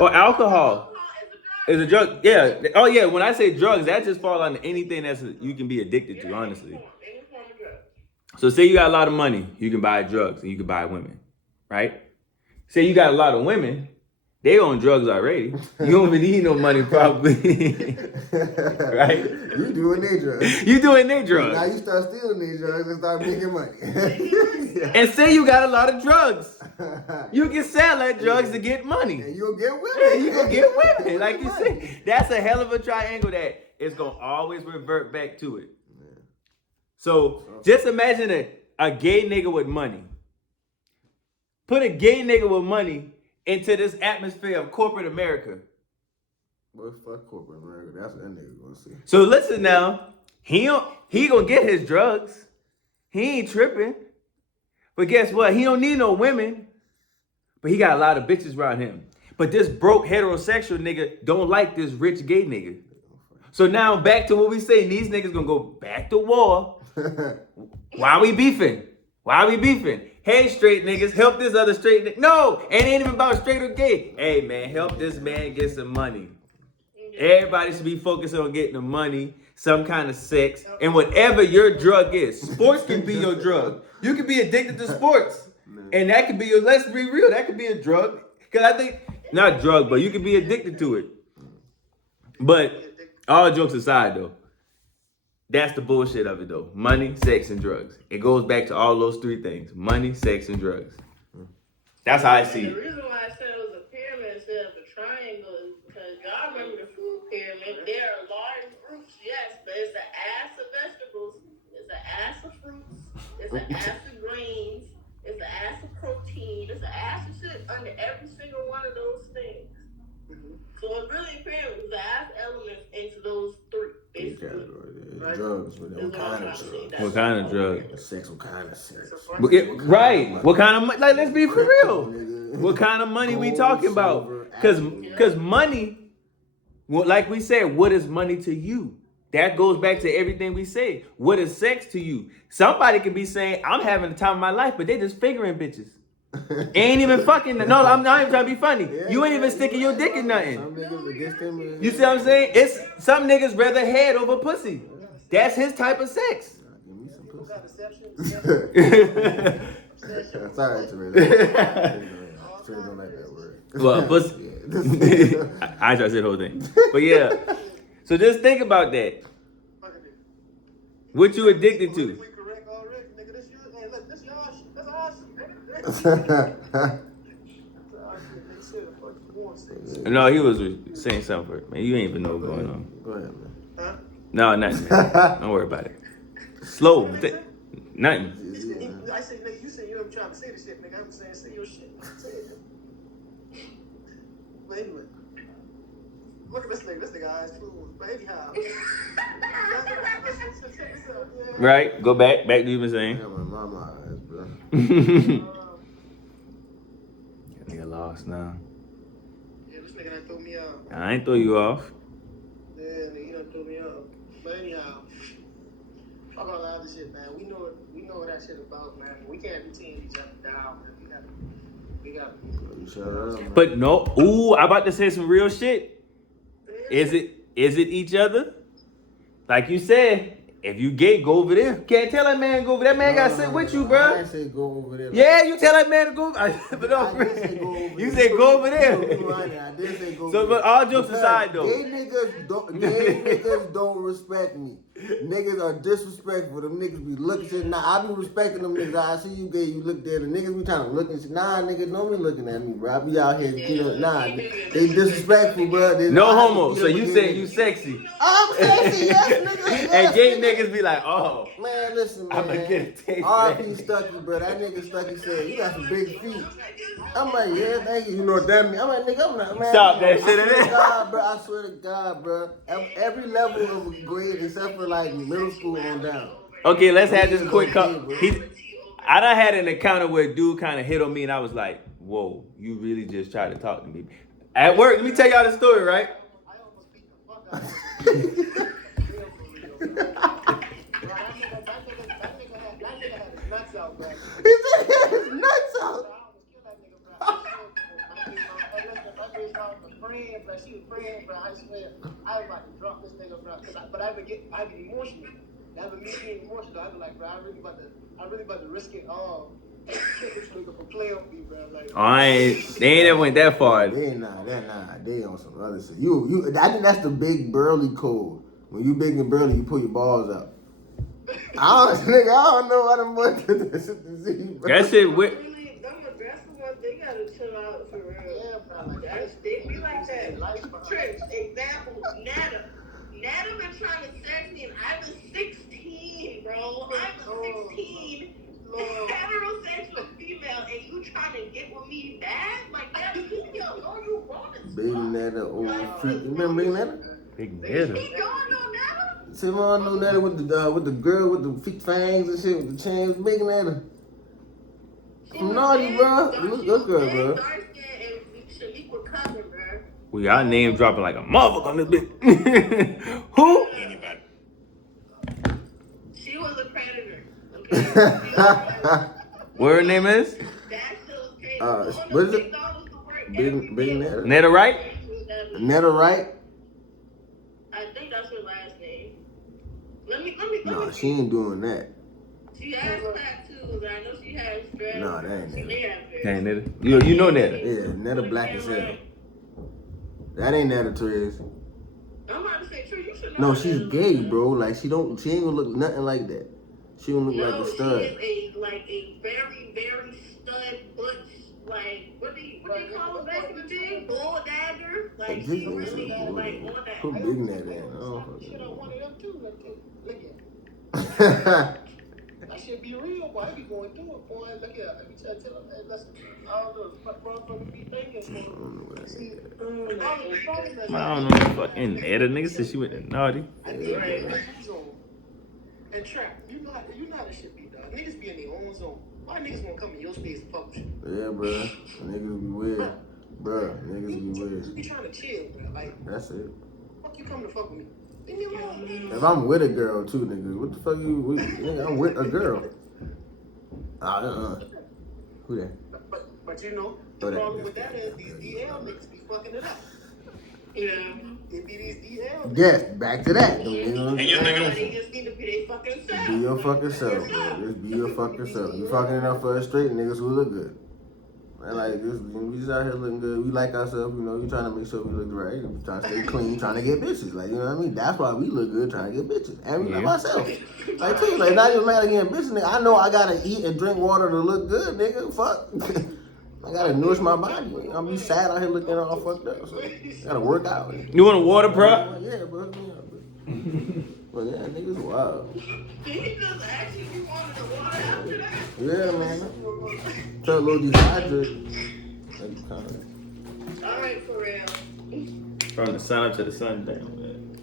or alcohol is a drug. Yeah. Oh yeah. When I say drugs, that just falls on anything that's you can be addicted to. Honestly. So say you got a lot of money, you can buy drugs and you can buy women, right? Say you got a lot of women, they on drugs already. You don't even need no money probably, right? You doing their drugs. You doing their drugs. Now you start stealing their drugs and start making money. And say you got a lot of drugs. You can sell that drugs to get money. And you'll get women. Yeah, you gonna get women. Like you said, that's a hell of a triangle that is gonna always revert back to it. So just imagine a gay nigga with money. Put a gay nigga with money into this atmosphere of corporate America. Boy, fuck corporate America. That's what that nigga gonna see. So listen now, he gonna get his drugs. He ain't tripping. But guess what? He don't need no women. But he got a lot of bitches around him. But this broke heterosexual nigga don't like this rich gay nigga. So now back to what we say. These niggas gonna go back to war. Why we beefing? Why we beefing? Hey, straight niggas, help this other straight nigga. No, it ain't even about straight or gay. Hey, man, help this man get some money. Everybody should be focused on getting the money, some kind of sex, and whatever your drug is. Sports can be your drug. You can be addicted to sports. And that could be your, let's be real, that could be a drug. Because I think, not drug, but you can be addicted to it. But all jokes aside, though, that's the bullshit of it, though. Money, sex, and drugs. It goes back to all those three things. Money, sex, and drugs. That's how I see The it. reason why I said it was a pyramid instead of a triangle is because y'all remember the food pyramid. There are large groups, yes, but it's an ass of vegetables, it's an ass of fruits, it's an ass of greens, it's an ass of protein, it's an ass of shit under every single one of those things. So it's really a pyramid. There's an ass element into those three, basically. Right? Drugs, but what kind of drugs? What kind of drug? Sex, what kind of sex? Right. What kind of money? Like, let's be for real. What kind of money we talking about? Because money, well, like we said, what is money to you? That goes back to everything we say. What is sex to you? Somebody could be saying, I'm having the time of my life, but they just figuring bitches. Ain't even fucking. No, I'm not even trying to be funny. You ain't even sticking your dick in nothing. Some niggas against them. You see what I'm saying? It's some niggas rather head over pussy. That's his type of sex. Give me some pussy. Obsession. Sorry, Teresa. Teresa don't like that word. Well, pussy. I try to say the whole thing. But yeah. So just think about that. What you addicted to? We correct already, nigga. This you. Hey, look, this y'all shit. That's our shit, nigga. That's our shit. They said the fuck you want to say. No, he was saying something. Man, you ain't even know what's going on. Go ahead, man. Huh? No, nothing. Man. Don't worry about it. Slow. Nothing. I say, nigga, you say you ever trying to say this shit, nigga. I'm saying, say your shit. Say it. But anyway, look at this nigga. This nigga eyes full. But anyhow, check this out. Yeah. Right? Go back. Back to you been saying. Yeah, my mama eyes, bro. Nigga lost now. Yeah, this nigga done threw me out. I ain't throw you off. Yeah, nigga, he done threw me out. But anyhow, fuck all the other shit, man. We know what that shit about, man. We can't be tearing each other down, man. We gotta. You shut up, man. But no. Ooh, I'm about to say some real shit. Is it each other? Like you said, if you gay, go over there. Can't tell that man go over there. That man gotta sit with you, I bro. didn't say go over there. Yeah, you tell that man to go. But no, I did say go over there. you said go over I there. did say go So, over but there. all jokes Because aside, though. Gay niggas don't respect me. Niggas are disrespectful. Them niggas be looking shit. Nah, I be respecting them niggas. I see you gay, you look there. The niggas be trying to look and shit. Nah, niggas don't be looking at me, bro. I be out here, you know, nah. They disrespectful, bro. No homo. So you saying you sexy. I'm sexy, yes, nigga. Yes, And gay nigga. niggas be like, oh. Man, listen, man. I'ma get a taste R.P. of Stucky, bro. That nigga Stucky said, you got some big feet. I'm like, yeah, thank you. You know what that mean? I'm like, nigga, I'm not, man. Stop that I shit swear in to there. God, bro. I swear to God, bro. Every level of grade except for like middle school on down. Okay, let's have this quick I done had an encounter where a dude kind of hit on me and I was like, whoa, you really just tried to talk to me. At work, let me tell y'all the story, right? I almost beat the fuck out of him. That nigga had his nuts out, bro. He said he had his nuts out. I almost killed that nigga, bro. My bitch was a friend, bro. She was friend, bro. I swear, I was about to drop this nigga, bro. But I would get emotional. That would make me emotional. I'd be like, bro, I really about to risk it all. Kill this nigga for playing with me, bro. Like, They ain't ever went that far. They on some other shit. I think that's the big burly code. When you big and burly, you pull your balls out. I don't know what I'm going to do to see, bro. That shit with. Really, them aggressive ones, they gotta chill out for real. yeah, bro. Like, They be like that. Trips, example, Nana. Nana been trying to sex me and I was 16, bro. I was 16, heterosexual female, and you trying to get with me bad? Like, that's you know you wrong as Big fuck. Nana, old freak. You remember Big Nana? Big He nigga. don't know Nana? Simon knew Nana with the girl with the feet fangs and shit with the chains. Big Nana. From Naughty, bro. Look good, bro. Dark skin and Shaniqua cousin, bro. We y'all name dropping like a motherfucker on this bitch. Who? Anybody. She was a predator. Okay. What her name is? That shit was crazy. What is it? Big Netta. Netta Wright? Netta Wright? I think that's her last name. Let me No, see. she ain't doing that. She has tattoos. I know she has dreads. No, that ain't Netta. Dang, Netta. You know Netta. Yeah, Netta black as hell. That ain't Netta Torres. I'm about to say, True, you should know. No, that. she's gay, bro. Like she ain't gonna look nothing like that. She don't look like a stud. She is a very, very stud butch, like what do you call it back in the day? Bull dagger. Like Big she Netta really said bull like dagger. on that. Put Big Netta in. Shit on one of them too. Look at. Oh. That shit be real, boy. I be going through it, boy. Look at. I be trying to tell them, hey, listen, all those motherfuckers be thinking. See, I don't know. Fucking Netta. Nigga said she went to Naughty. I need my zone. And trap, you know how this shit be, dog. Niggas be in their own zone. Why niggas wanna come in your space and fuck with you? Yeah, bro. Niggas be weird. Bro, niggas be You weird. be trying to chill, bro. Like, That's it. fuck you coming to fuck with me? Leave me alone, man. If I'm with a girl too, nigga, what the fuck you with? Nigga, I'm with a girl. Who that? But you know, Oh, the that- problem with that is these DL niggas be fucking it up. Yeah. It be these DL. Yes, back to that. You know what I'm They saying? just need to be their fucking self. Be your fucking self, man. Just be your fucking self. You fucking enough for us straight niggas who look good. And like this, we just out here looking good. We like ourselves, you know. We trying to make sure we look right. We trying to stay clean, trying to get bitches. Like you know what I mean? That's why we look good, trying to get bitches, and we love ourselves. Like too, like not even mad again, bitches. Nigga, I know I gotta eat and drink water to look good, nigga. Fuck. I gotta nourish my body. Nigga. I'm be sad out here looking all fucked up. So I gotta work out. You want a water, bro? Yeah, bro. Well, yeah, niggas wild. Did he just ask you if you wanted the water after that? Yeah, man. Tell a little dehydrated. Alright, for real. From the sun up to the sundown, man.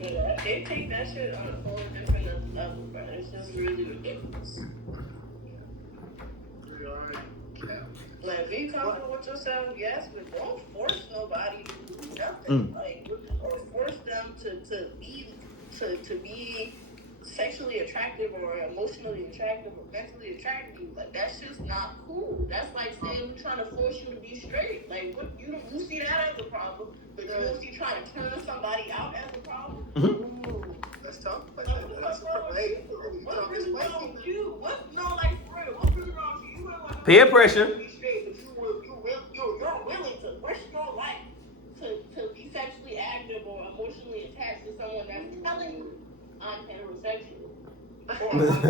Yeah, they take that shit on a whole different level, bro. It's just really ridiculous. Like, be comfortable with yourself, yes, but don't force nobody to do nothing. Like, or force them to be sexually attractive or emotionally attractive or mentally attractive. Like, that's just not cool. That's like saying we're trying to force you to be straight. Like, what you see that as a problem, but you don't see trying to turn somebody out as a problem. Let's talk. What's really wrong with you? What's for real? What's really wrong with you? You don't want to Peer pressure. be straight, but you're willing to risk your life to be sexually active or emotionally attached to someone that's telling you I'm heterosexual or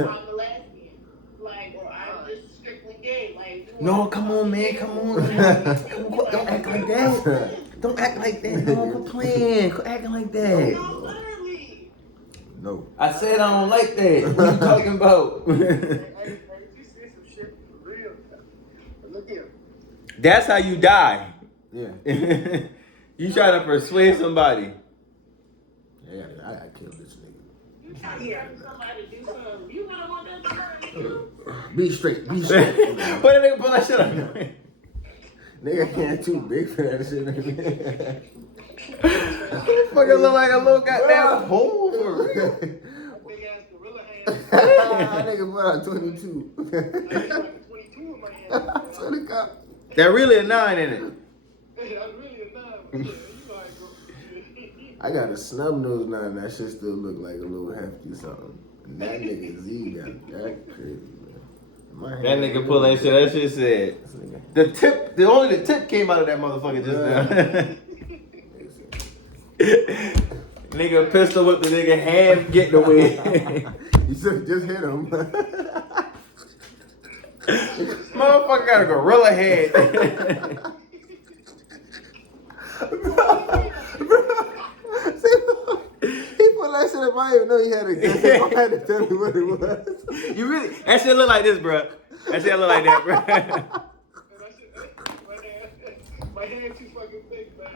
I'm a lesbian, like, or I'm just strictly gay. Like, No, come on, man. Come on. Don't act like that. Don't act like that. No, quit playing. Quit acting like that. No, literally. No. I said I don't like that. What you talking about? Hey, you say some shit for real. Look here. That's how you die. Yeah. You try to persuade somebody. Yeah, I gotta kill this nigga. You trying to get somebody to do something. You wouldn't want them to hurt you. Be straight. Be straight. What that nigga pull that shit up? Nigga can't too big for that shit. Fucking look like a little goddamn hole for real. Big ass gorilla hand. That nigga put out 22. I got 22 in my hand. Swear to God. That really a 9 in it. Hey, I'm really a nine. Yeah, you know how it goes. I got a snub nose now, and that shit still look like a little hefty something. And that nigga Z got that crazy, man. My That hand- nigga pull that shit. That shit said only the tip came out of that motherfucker just now. Nigga pistol whipped the nigga hand getting away. You should just hit him. Motherfucker got a gorilla head. He put that shit up. I didn't even know he had a gun. I had to tell me what it was. You really? That shit look like this, bro. That shit look like that, bro. My hand too fucking big, man.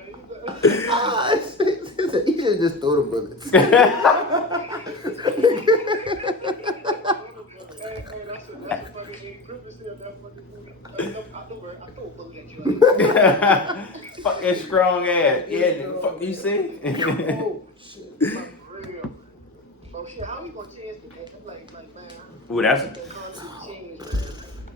Ah, shit. He should just throw the bullets. I throw a book at you. Fuck that strong ass. Yeah, fuck you see? Oh shit, for real. Oh shit, how we gonna change the like man? Ooh, that's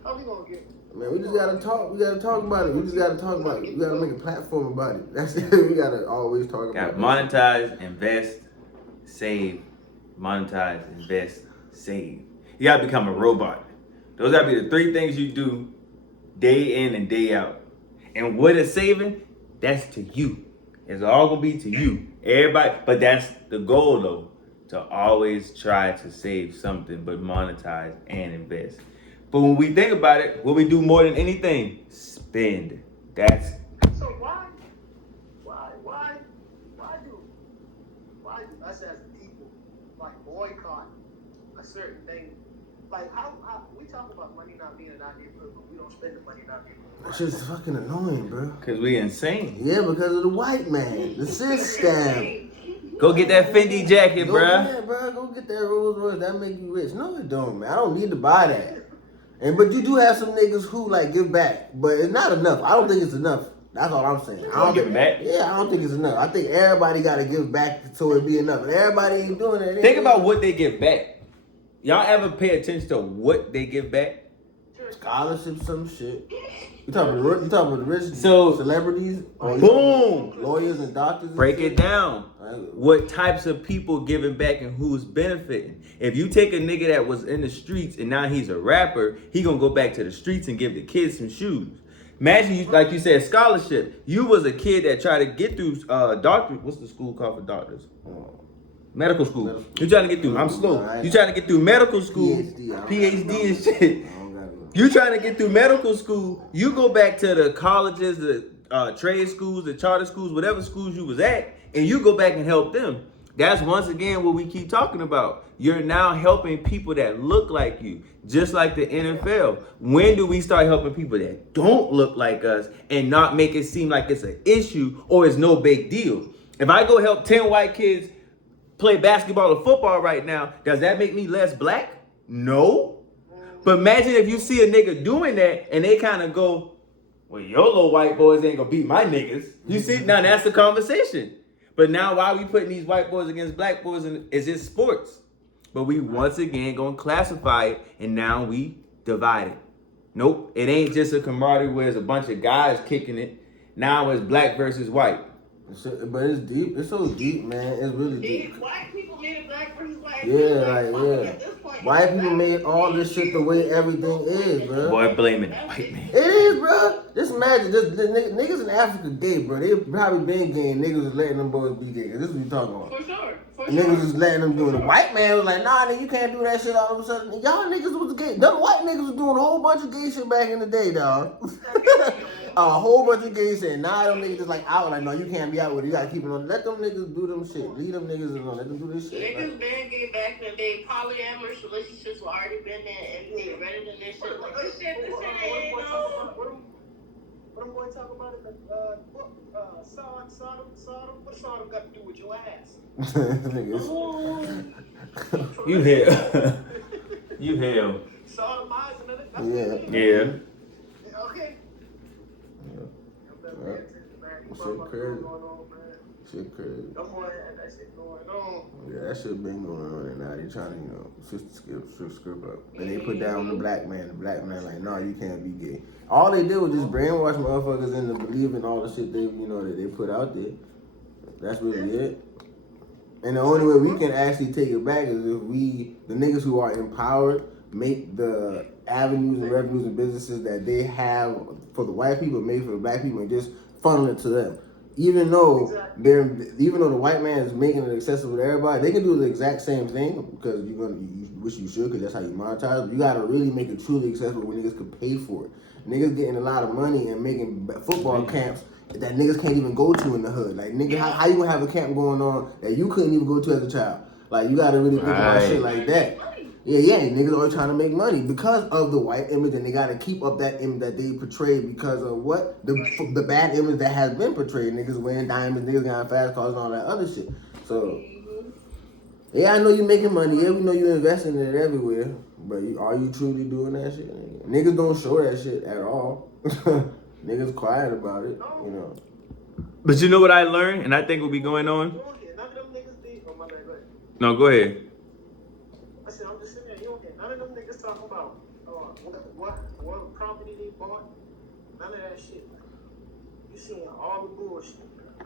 How we gonna get? Man, we just gotta talk. We gotta talk about it. We just gotta talk about it. We gotta make a platform about it. That's it. We gotta always talk about got it. monetize, invest, save. Monetize, invest, save. You gotta become a robot. Those gotta be the three things you do day in and day out. And what is saving? That's to you. It's all gonna be to you. Everybody, but that's the goal though. To always try to save something, but monetize and invest. But when we think about it, what we do more than anything, spend. That's So why do us as people like boycott a certain thing? Like how we talk about money not being an idea, but we don't spend the money not being. That shit's fucking annoying, bro. because we insane. Yeah, because of the white man, the system. Go get that Fendi jacket, Go bruh. get that, bro. Go get that Rolls Royce. That make you rich. No, it don't, man. I don't need to buy that. But you do have some niggas who like give back, but it's not enough. I don't think it's enough. That's all I'm saying. I don't Give back? Yeah, I don't think it's enough. I think everybody got to give back so it be enough. And everybody ain't doing that. Think about what they give back. Y'all ever pay attention to what they give back? Scholarships, some shit. You talking about the rich So, celebrities? Or boom. Lawyers and doctors? And Break shit? it down. What types of people giving back and who's benefiting? If you take a nigga that was in the streets and now he's a rapper, he gonna go back to the streets and give the kids some shoes. Imagine you, like you said, scholarship. You was a kid that tried to get through doctor. What's the school called for doctors? Medical school. Medical school. You trying to get through? I'm slow. You trying to get through medical school, PhD and shit. You trying to get through medical school? You go back to the colleges, the trade schools, the charter schools, whatever schools you was at, and you go back and help them. That's once again what we keep talking about. You're now helping people that look like you, just like the NFL. When do we start helping people that don't look like us and not make it seem like it's an issue or it's no big deal? If I go help 10 white kids play basketball or football right now, does that make me less black? No. But imagine if you see a nigga doing that and they kind of go, well, your little white boys ain't gonna beat my niggas. You see, now that's the conversation. But now why we putting these white boys against black boys is it sports? But we once again gonna classify it and now we divide it. Nope, it ain't just a camaraderie where it's a bunch of guys kicking it. Now it's black versus white. But it's deep. It's so deep, man. It's really deep. White people made it black versus white. Yeah, yeah. White people made all this shit the way everything is, bro. Boy, blaming the white man. It is, bro. Just imagine, the niggas in Africa gay, bro. They probably been gay and niggas was letting them boys be gay. This is what we talking about. For sure. Niggas was letting them do it. The white man was like, nah, nigga, you can't do that shit all of a sudden. Y'all niggas was gay. Them white niggas was doing a whole bunch of gay shit back in the day, dog. A whole bunch of gays saying, nah, them niggas just like out. Like, no, you can't be out with it. You gotta keep it on. Let them niggas do them shit. Leave them niggas alone. Let them do this shit. Niggas been gay back in the day. Polyamorous relationships were already been there and they ready to this shit. Like, this shit ain't no. What I'm going to talk about is Sodom. What Sodom got to do with your ass? You hell. You hell. Sodomizing it. Yeah. Yeah. Okay. Yeah. Shit crazy. Shit crazy. No more that shit going on. Yeah, that shit been going on, and now they trying to, switch the script up. And they put down the black man. The black man like, no, you can't be gay. All they did was just brainwash motherfuckers into believing all the shit that they put out there. That's really it. And the only way we can actually take it back is if we, the niggas who are empowered, make the avenues and revenues and businesses that they have for the white people made for the black people and just funnel it to them. Even though the white man is making it accessible to everybody, they can do the exact same thing because which you should, because that's how you monetize. But you gotta really make it truly accessible where niggas could pay for it. Niggas getting a lot of money and making football camps that niggas can't even go to in the hood. Like, nigga, how you gonna have a camp going on that you couldn't even go to as a child? Like, you gotta really think about shit like that. Yeah, niggas always trying to make money because of the white image, and they gotta keep up that image that they portray because of what? The bad image that has been portrayed. Niggas wearing diamonds, niggas got fast cars and all that other shit. So, yeah, I know you making money. Yeah, we know you investing in it everywhere. But are you truly doing that shit? Niggas don't show that shit at all. Niggas quiet about it, you know. But you know what I learned, and I think will be going on. You don't hear none of them niggas be. Oh my bad, go ahead. No, go ahead. I said I'm just sitting there. You don't hear none of them niggas talking about what property they bought. None of that shit. You seeing all the bullshit.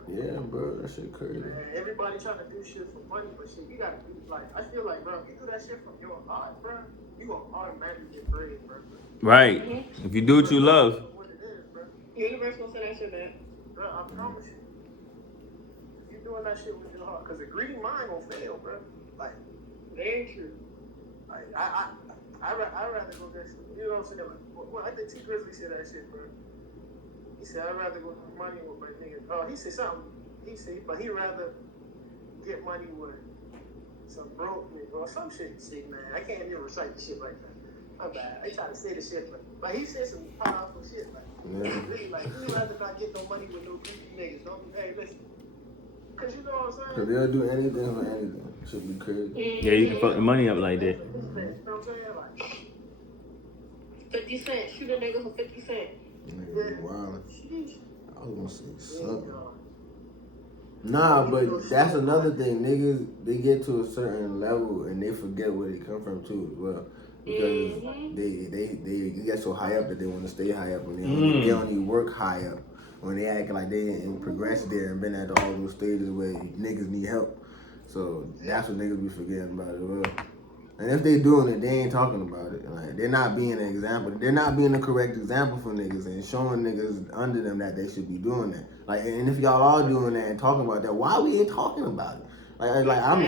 Yeah, bro, that shit crazy. And everybody trying to do shit for money, but shit, you gotta do like. I feel like, bro, if you do that shit from your heart, bro, you gonna automatically get bread, bro. Right. If you do what you love. What it is, bro. Universe will send that shit back. Bro, I promise you. If you doing that shit with your heart, cause a greedy mind gonna fail, bro. Like, Very true. like I'd rather go get, you know what I'm saying? Like, well, I think T Grizzly said that shit, bro. He said I'd rather go get money with my niggas. Oh, he said something. He said, but he'd rather get money with some broke nigga or some shit. Shit, man. I can't even recite the shit like that. My bad. I try to say the shit, but he said some powerful shit. Like, really, like, you'd rather not get no money with no greedy niggas. Don't, hey, listen. Cause you know what I'm saying? Cause they'll do anything for anything. Should be crazy. Yeah, you can fuck the money up like that. You know what I'm saying? Like, 50 Cent. Shoot a nigga for 50 Cent. Nigga, wow. sheesh. I was gonna say Yeah, something. dog. Nah, but that's another thing. Niggas, they get to a certain level and they forget where they come from too as well. Because they get so high up that they want to stay high up, and they only work high up. When they acting like they didn't progress there and been at all those stages where niggas need help. So that's what niggas be forgetting about as well. And if they doing it, they ain't talking about it. Like, they're not being an example. They're not being the correct example for niggas and showing niggas under them that they should be doing that. Like, and if y'all are doing that and talking about that, why we ain't talking about it? Like I'm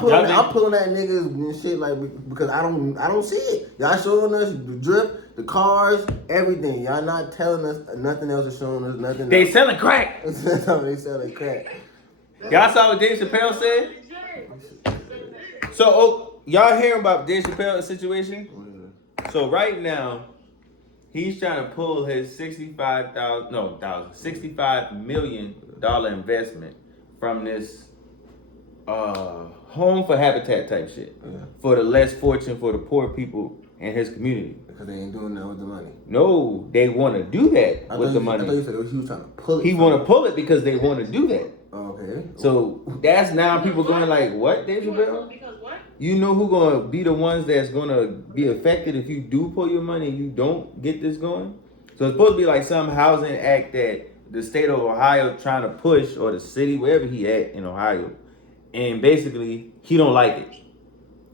pulling at niggas and shit like because I don't see it. Y'all showing us the drip, the cars, everything. Y'all not telling us nothing else is showing us nothing. They else. selling crack. They selling crack. Y'all saw what Dave Chappelle said? So, y'all hear about Dave Chappelle's situation? So right now, he's trying to pull his $65 million investment from this home for habitat type shit for the less fortunate, for the poor people in his community. Because they ain't doing that with the money. No, they want to do that with the money. I thought you said he was trying to pull it. He want to pull it because they want to do that. Okay. So that's now people going like, what, Dave Chappelle? Because what? You know who gonna be the ones that's gonna be affected if you do pull your money and you don't get this going? So it's supposed to be like some housing act that the state of Ohio trying to push, or the city, wherever he at in Ohio. And basically, he don't like it.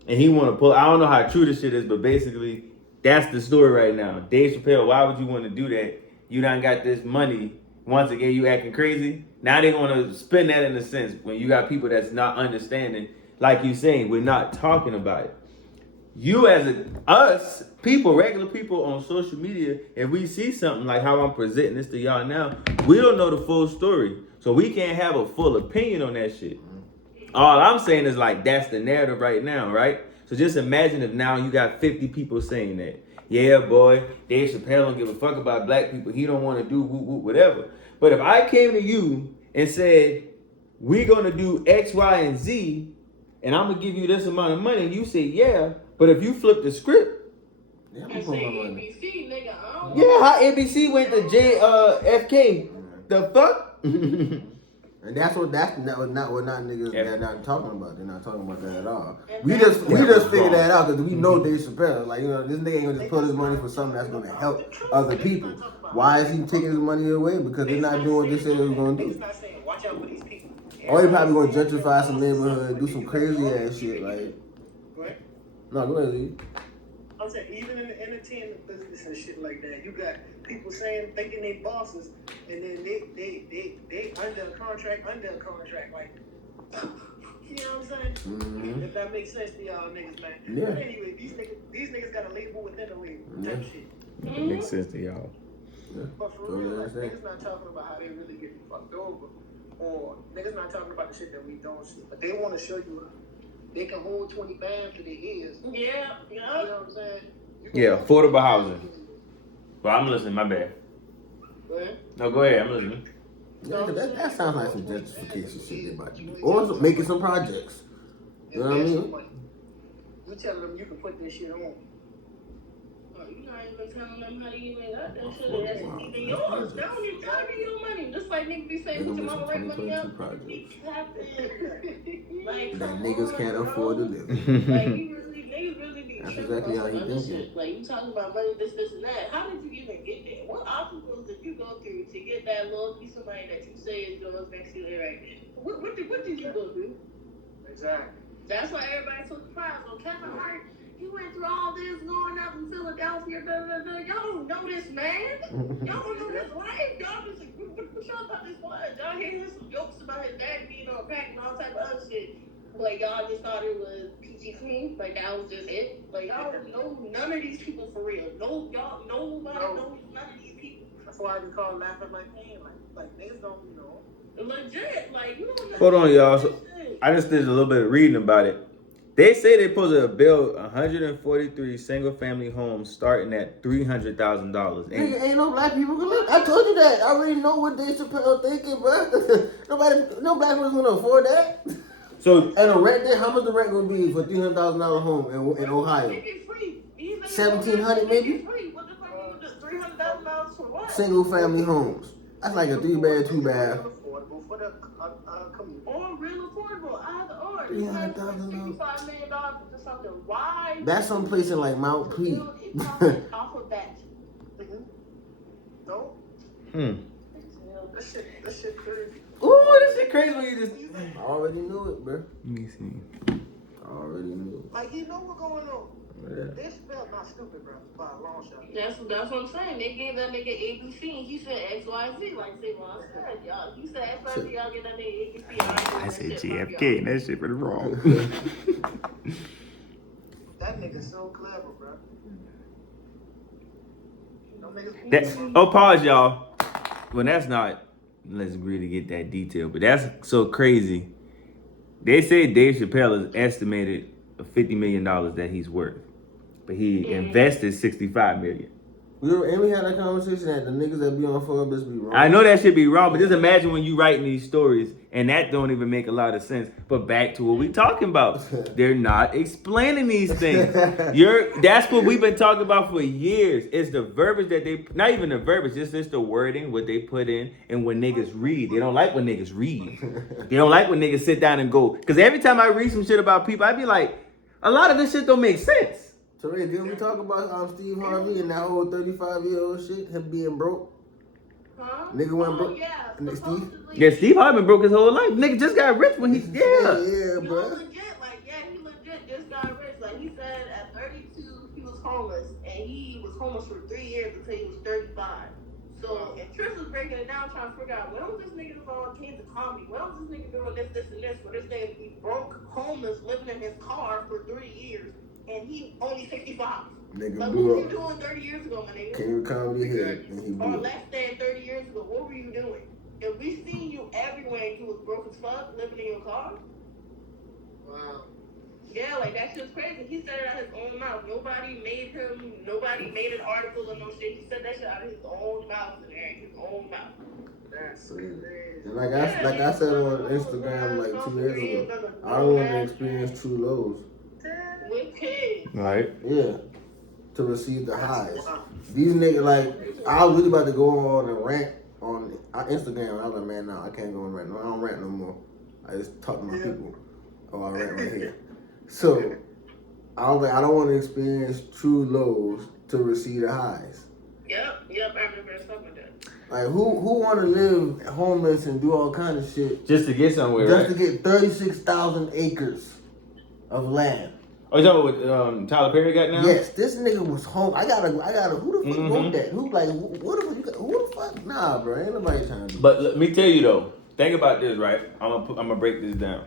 And he want to pull, I don't know how true this shit is, but basically, that's the story right now. Dave Chappelle, why would you want to do that? You done got this money. Once again, you acting crazy. Now they want to spin that in a sense when you got people that's not understanding. Like you saying, we're not talking about it. You us people, regular people on social media, if we see something like how I'm presenting this to y'all now, we don't know the full story. So we can't have a full opinion on that shit. All I'm saying is like, that's the narrative right now, right? So just imagine if now you got 50 people saying that. Yeah, boy, Dave Chappelle don't give a fuck about black people. He don't want to do whatever. But if I came to you and said, we're going to do X, Y, and Z, and I'm going to give you this amount of money, and you say, yeah, but if you flip the script, Yeah, And say ABC, nigga, I don't yeah, how ABC went to JFK. The fuck? And that's not what niggas they're not talking about. They're not talking about that at all. And We just figured that out because we know Dave Chappelle. Like, you know, this nigga ain't gonna just put his money for something that's gonna help other people. Why is he taking his money away? Because they're not doing what they said they was gonna Niggas do. not saying, watch out for these people. Or he probably gonna gentrify some neighborhood, do some crazy ass shit. Like, Go ahead. no, go ahead, Z. I'm saying, even in the entertainment business and shit like that, you got people thinking they bosses, and then they under a contract, like, you know what I'm saying? Mm-hmm. If that makes sense to y'all niggas, man. Yeah. But anyway, these niggas got a label within a label, type shit. Makes sense to y'all. But for real, like, niggas not talking about how they really getting fucked over, or niggas not talking about the shit that we don't see, but they want to show you they can hold 20 bands to their ears. Yeah, You know what I'm saying? Yeah, affordable housing. Well, I'm listening, my bad. Go ahead. No, go ahead, I'm listening. Yeah, 'cause that sounds like some gentrification shit they about to do. Or making some projects. You know what I mean? You telling them you can put this shit on. even telling them how you even got that shit. That's even yours. That don't even gotta be your money. Just like niggas be saying, put your mama rent money up. 2022 projects Like, that come niggas on, can't bro. afford to live. Like, niggas really be That's tripping exactly on how he some other thinking. shit. Like, you talking about money, this, and that. How did you even get there? What obstacles did you go through to get that little piece of money that you say is yours next to you right now? What did you go through? Exactly. That's why everybody took the prize on Kevin Hart. He went through all this growing up in Philadelphia. Y'all don't know this man. Y'all don't know his life. Y'all just what y'all thought this was? Y'all hear some jokes about his dad being on crack and all type of other shit. Like y'all just thought it was PG clean. Like that was just it. Like y'all don't know none of these people for real. No, y'all nobody knows none of these people. That's why we call laughing like man, like niggas don't know. Legit, like you don't know. Hold on, y'all. So, shit. I just did a little bit of reading about it. They say they're supposed to build 143 single-family homes starting at $300,000. Nigga, ain't no black people gonna live. I told you that. I already know what Dave Chappelle thinking, bro. No black person's gonna afford that. So, And the rent there, how much the rent gonna be for $300,000 home in Ohio? Make it free. Even $1,700 maybe? Make it free. What the fuck you do? $300,000 for what? Single family homes. That's like a 3-bed, 2-bath. Affordable for the community. Or real affordable, either or. $300,000. $55 million for something. Why? That's someplace in like Mount Pre. Build a profit off of that. No, that shit crazy. ooh, this shit crazy when you just. I already knew it, bro. Let me see. I already knew it. Like he know what's going on. Yeah. This spell not stupid, bro. By a long shot. That's what I'm saying. They gave that nigga ABC and he said XYZ. Like Savon said, y'all. He said XYZ, y'all get that nigga ABC. I said JFK, and that shit was wrong. That nigga's so clever, bro. Don't make us Pause, y'all. Well, that's not. Let's agree to get that detail, but that's so crazy. They say Dave Chappelle is estimated $50 million that he's worth, but he invested $65 million. And we had that conversation that the niggas that be on Forbes be wrong. I know that should be wrong, but just imagine when you writing these stories and that don't even make a lot of sense. But back to what we talking about. They're not explaining these things. That's what we've been talking about for years. It's the verbiage that they, not even the verbiage, it's the wording, what they put in, and when niggas read. They don't like when niggas read. They don't like when niggas sit down and go. Because every time I read some shit about people, I be like, a lot of this shit don't make sense. So Ray, didn't we talk about Steve Harvey and that whole 35-year-old shit, him being broke? Huh? Nigga went broke. Yeah, Steve? supposedly. Yeah, Steve Harvey broke his whole life. Nigga just got rich when he, Yeah, No, bro. legit, like, yeah, he legit just got rich. Like, he said at 32, he was homeless, and he was homeless for 3 years until he was 35. So, and Trish was breaking it down, trying to figure out, when was this nigga on Kings of Comedy? When was this nigga doing this, and this? Where this nigga be broke, homeless, living in his car for 3 years, and he only 65. Nigga Like, what blew were you up. doing 30 years ago, my nigga? King of Comedy hit and he Or blew up. less than 30 years ago, what were you doing? If we seen you everywhere and you was broke as fuck, living in your car, wow. yeah, like that shit's crazy. He said it out of his own mouth. Nobody made an article or no shit. He said that shit out of his own mouth and his own mouth. That's So, crazy. and like I said on Instagram like 2 years ago, I don't want to experience true lows. With kids. right? Yeah. To receive the highs. These niggas, like, I was really about to go on and rant on Instagram. I was like, man, no, I can't go and rant. No, I don't rant no more. I just talk to my people. Oh, I rant right here. So, I was like, I don't want to experience true lows to receive the highs. Yep, I remember something like that. Like, who want to live homeless and do all kind of shit Just to get somewhere, just right? to get 36,000 acres of land? Oh, you talking about what Tyler Perry got now? Yes, this nigga was home. I gotta. Who the fuck Mhm. wrote that? Who the fuck? Nah, bro, ain't nobody trying to do. But let me tell you though, think about this, right? I'm gonna break this down.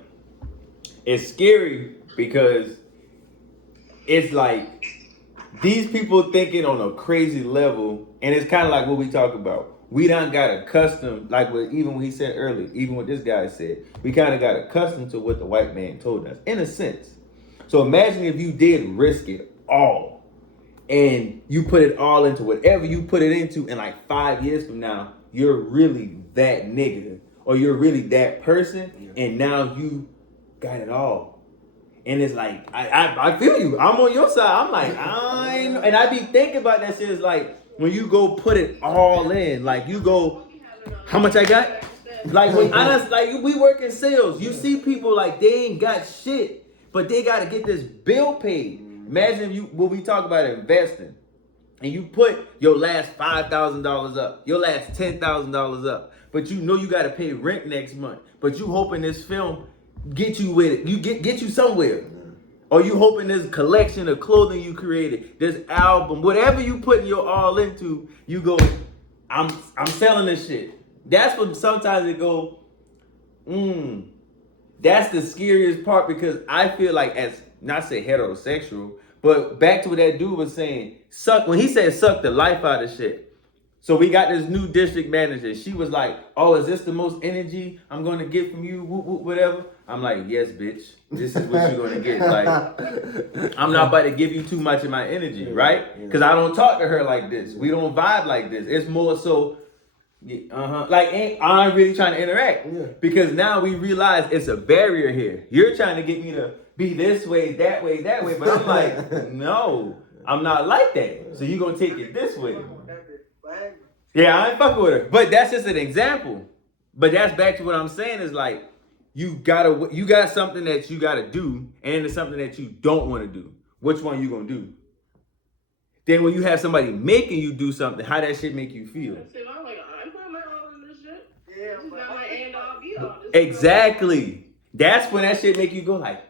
It's scary because it's like these people thinking on a crazy level, and it's kind of like what we talk about. We done got accustomed, like even when he said earlier, even what this guy said, we kind of got accustomed to what the white man told us, in a sense. So imagine if you did risk it all, and you put it all into whatever you put it into, and like 5 years from now, you're really that nigga, or you're really that person, and now you got it all. And it's like, I feel you. I'm on your side. I'm like, and I be thinking about that shit. It's like, when you go put it all in, like you go, how much I got? Like when honest, like we work in sales, you see people like they ain't got shit, but they gotta get this bill paid. Imagine when we talk about investing, and you put your last $5,000 up, your last $10,000 up, but you know you gotta pay rent next month, but you hoping this film get you with it, you get you somewhere. Or you hoping this collection of clothing you created, this album, whatever you putting your all into, you go, I'm selling this shit. That's what sometimes it go, that's the scariest part, because I feel like, as not say heterosexual, but back to what that dude was saying, when he said suck the life out of shit. So we got this new district manager. She was like, oh, is this the most energy I'm going to get from you? Whoop, whoop, whatever. I'm like, yes, bitch. This is what you're going to get. Like, I'm not about to give you too much of my energy, right? Because I don't talk to her like this. We don't vibe like this. It's more so, like, I'm really trying to interact. Because now we realize it's a barrier here. You're trying to get me to be this way, that way, that way. But I'm like, no, I'm not like that. So you're going to take it this way. Yeah, I ain't fucking with her. But that's just an example. But that's back to what I'm saying is like, you got something that you gotta do, and it's something that you don't want to do. Which one you gonna do? Then when you have somebody making you do something, how that shit make you feel? I'm like, I'm putting my all in this shit. Yeah, this is not my end all be all. Exactly. That's when that shit make you go like,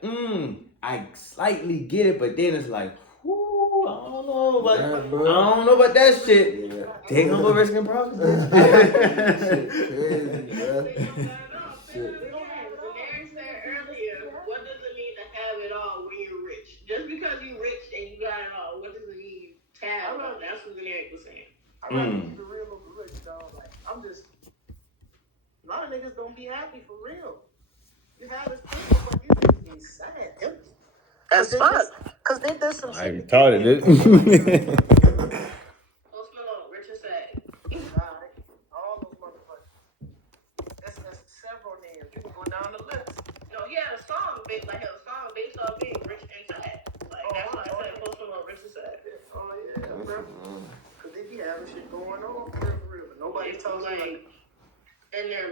I slightly get it, but then it's like, I don't know about that shit. Yeah. Take no more risk and profit. Shit, Shit. Mary said earlier, what does it mean to have it all when you're rich? Just because you're rich and you got it all, what does it mean you have it all? That's what Eric was saying. I rather keep it real over rich, dog. Like, a lot of niggas don't be happy for real. You have this people, but you just be sad, empty. As fuck. Because they did some I shit. retarded it. Post Malone, rich and sad. Alright, all those motherfuckers. That's several names. You can go down the list. No, he had a song based off being rich and sad. Like, that's why I said Post Malone, rich and sad. Oh yeah, bro. Because they be having shit going on for real. Nobody tells you like. And they're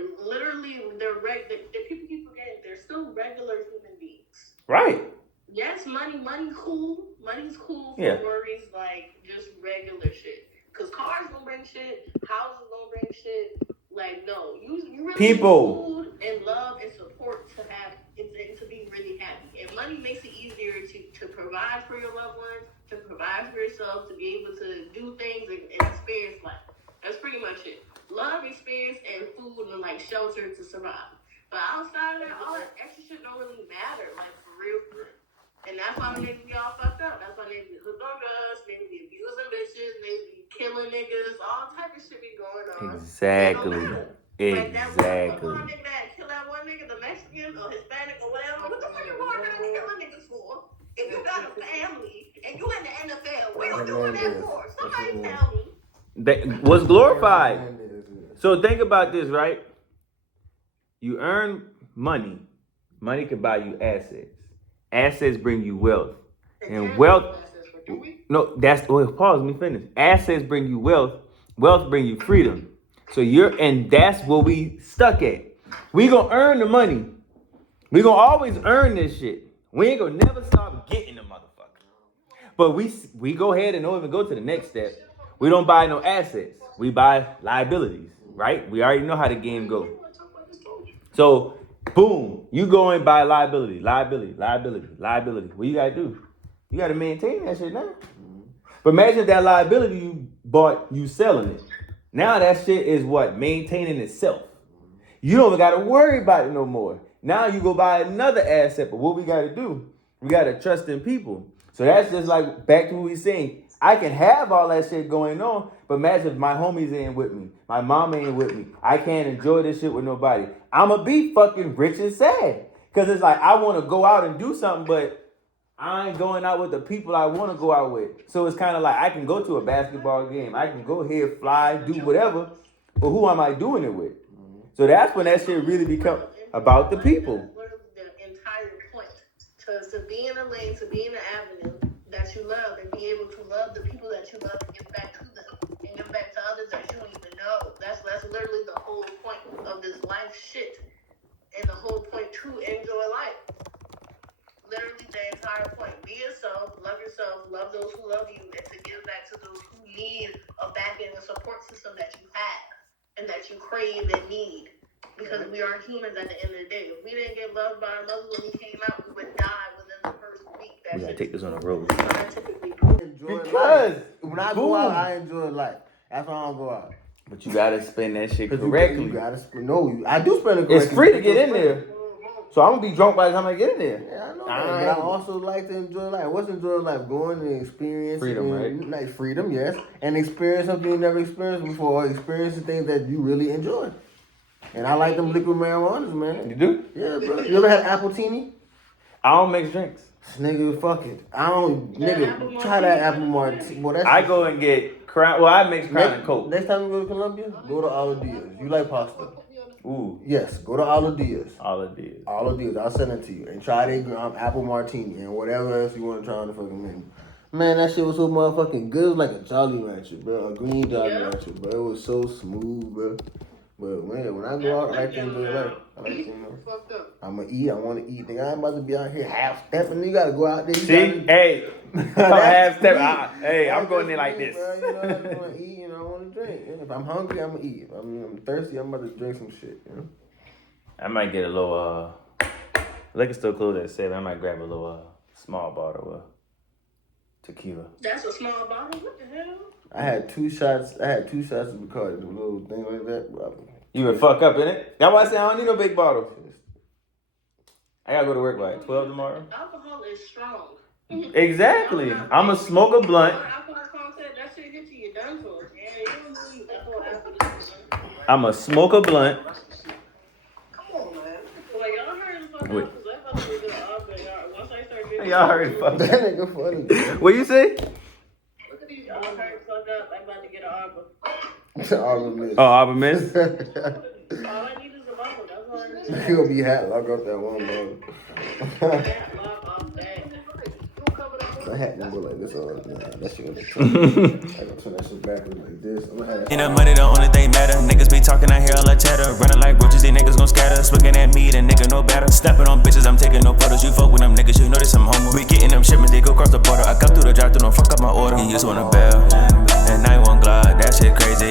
people keep forgetting, they're still regular human beings. Right. Yes, money cool. Money's cool for worries like just regular shit. Cause cars gonna bring shit, houses gonna bring shit. Like no, you really people need food and love and support to have it to be really happy. And money makes it easier to provide for your loved ones, to provide for yourself, to be able to do things and experience life. That's pretty much it. Love, experience, and food and like shelter to survive. But outside of that, all that extra shit don't really matter. Like for real. And that's why niggas be all fucked up. That's why niggas be hooked on drugs, niggas be abusing bitches, niggas be killing niggas, all type of shit be going on. Exactly. Like that one nigga that kill that one nigga, the Mexican or Hispanic or whatever. What the fuck you going around killing niggas for? If you got a family and you in the NFL, what you doing that for? Somebody tell me. That was glorified. So think about this, right? You earn money. Money can buy you assets. Assets bring you wealth. And wealth, no, pause, let me finish. Assets bring you wealth. Wealth bring you freedom. So and that's what we stuck at. We gonna earn the money. We gonna always earn this shit. We ain't gonna never stop getting the motherfucker. But we go ahead and don't even go to the next step. We don't buy no assets. We buy liabilities, right? We already know how the game goes. So, boom, you go and buy liability. What you gotta do? You gotta maintain that shit now. But imagine if that liability you bought, you selling it. Now that shit is what? Maintaining itself. You don't even gotta worry about it no more. Now you go buy another asset, but what we gotta do? We gotta trust in people. So that's just like back to what we saying. I can have all that shit going on, but imagine if my homies ain't with me. My mom ain't with me. I can't enjoy this shit with nobody. I'ma be fucking rich and sad. Cause it's like I wanna go out and do something, but I ain't going out with the people I wanna go out with. So it's kind of like I can go to a basketball game. I can go here, fly, do whatever, but who am I doing it with? So that's when that shit really become about the people. The entire point to to be in a lane, to be in an avenue that you love, and be able to love the people that you love and give back to them, and give back to others that you don't even know. That's literally the whole point of this life shit, and the whole point to enjoy life. Literally the entire point. Be yourself, love those who love you, and to give back to those who need a backing and support system that you have and that you crave and need. Because we are humans at the end of the day. If we didn't get loved by our mothers when we came out, we would die within the first week. We gotta take this on the road. Scientifically proven. Enjoy Because life. When I go out, I enjoy life. That's why I don't go out. But you gotta spend that shit 'Cause correctly. You gotta spend. No, I do spend it correctly. It's free to get in there. So I'm gonna be drunk by the time I get in there. Yeah, I know that. But I also like to enjoy life. What's enjoying life? Going and experiencing Freedom, right? Like freedom, yes. And experience something you never experienced before. Experiencing things that you really enjoy. And I like them liquid marijuanas, man. You do? Yeah, bro. You ever had Appletini? I don't mix drinks. Nigga, fuck it. I don't, Yeah, nigga, apple try that martini. apple martini. Boy, that's I go and get Crown. Well, I mix Crown and Coke. Next time you go to Colombia, go to Aladia's. You like pasta? Ooh, Yes, go to Aladia's. all it is. Aladia's, I'll send it to you. And try their apple martini and whatever else you want to try on the fucking menu. Man, that shit was so motherfucking good. It was like a Jolly Rancher, bro. A green Jolly Rancher, bro. It was so smooth, bro. But man, when I go out, I like to enjoy life. I like to, you know. Fucked up. I'ma eat. I want to eat. Nigga, I ain't about to be out here half stepping. You gotta go out there. You See? gotta- Hey, come half step. Hey, I'm That's going there just like me, this. bro. You know, I want to eat. You know, I want to drink. If I'm hungry, I'm gonna eat. If I'm thirsty, I'm about to drink some shit. You know. I might get a little, liquor store closed at 7. I might grab a little, small bottle of tequila. That's a small bottle? What the hell? I had 2 shots. of Bacardi, the little thing like that. Bro. You would fuck up in it. That's why I say I don't need no big bottle. I gotta go to work by 12 tomorrow. Alcohol is strong. Exactly. I'ma smoke a blunt. Alcohol content, that shit get you, you're done for. Yeah, you don't need alcohol after this. I'ma smoke a blunt. Come on, man. Well, y'all heard the fuck Wait. up, because I thought we were going to argue. Once I start drinking. Y'all heard it fuck That up. nigga funny. What you say? Look at these. Y'all heard the fuck up. I'm about to get an arbor. Argument. Oh, Auburn Miss. All I need is a bottle. That's all I need. You gonna be hat lock up that one, bro. That lock off that. My hat gonna go like this all nah, that shit gonna be I gonna turn that shit backwards like this. I'm gonna have that. In the money, the only thing matter. Niggas be talking, I hear all that chatter. Running like roaches, these niggas gon' scatter. Swinging at me, the nigga no better. Stepping on bitches, I'm taking no photos. You fuck with them niggas, you know this I'm homo. We getting them shipments, they go across the border. I come through the drive, don't fuck up my order. He just want a bell, and I want glide. That shit crazy.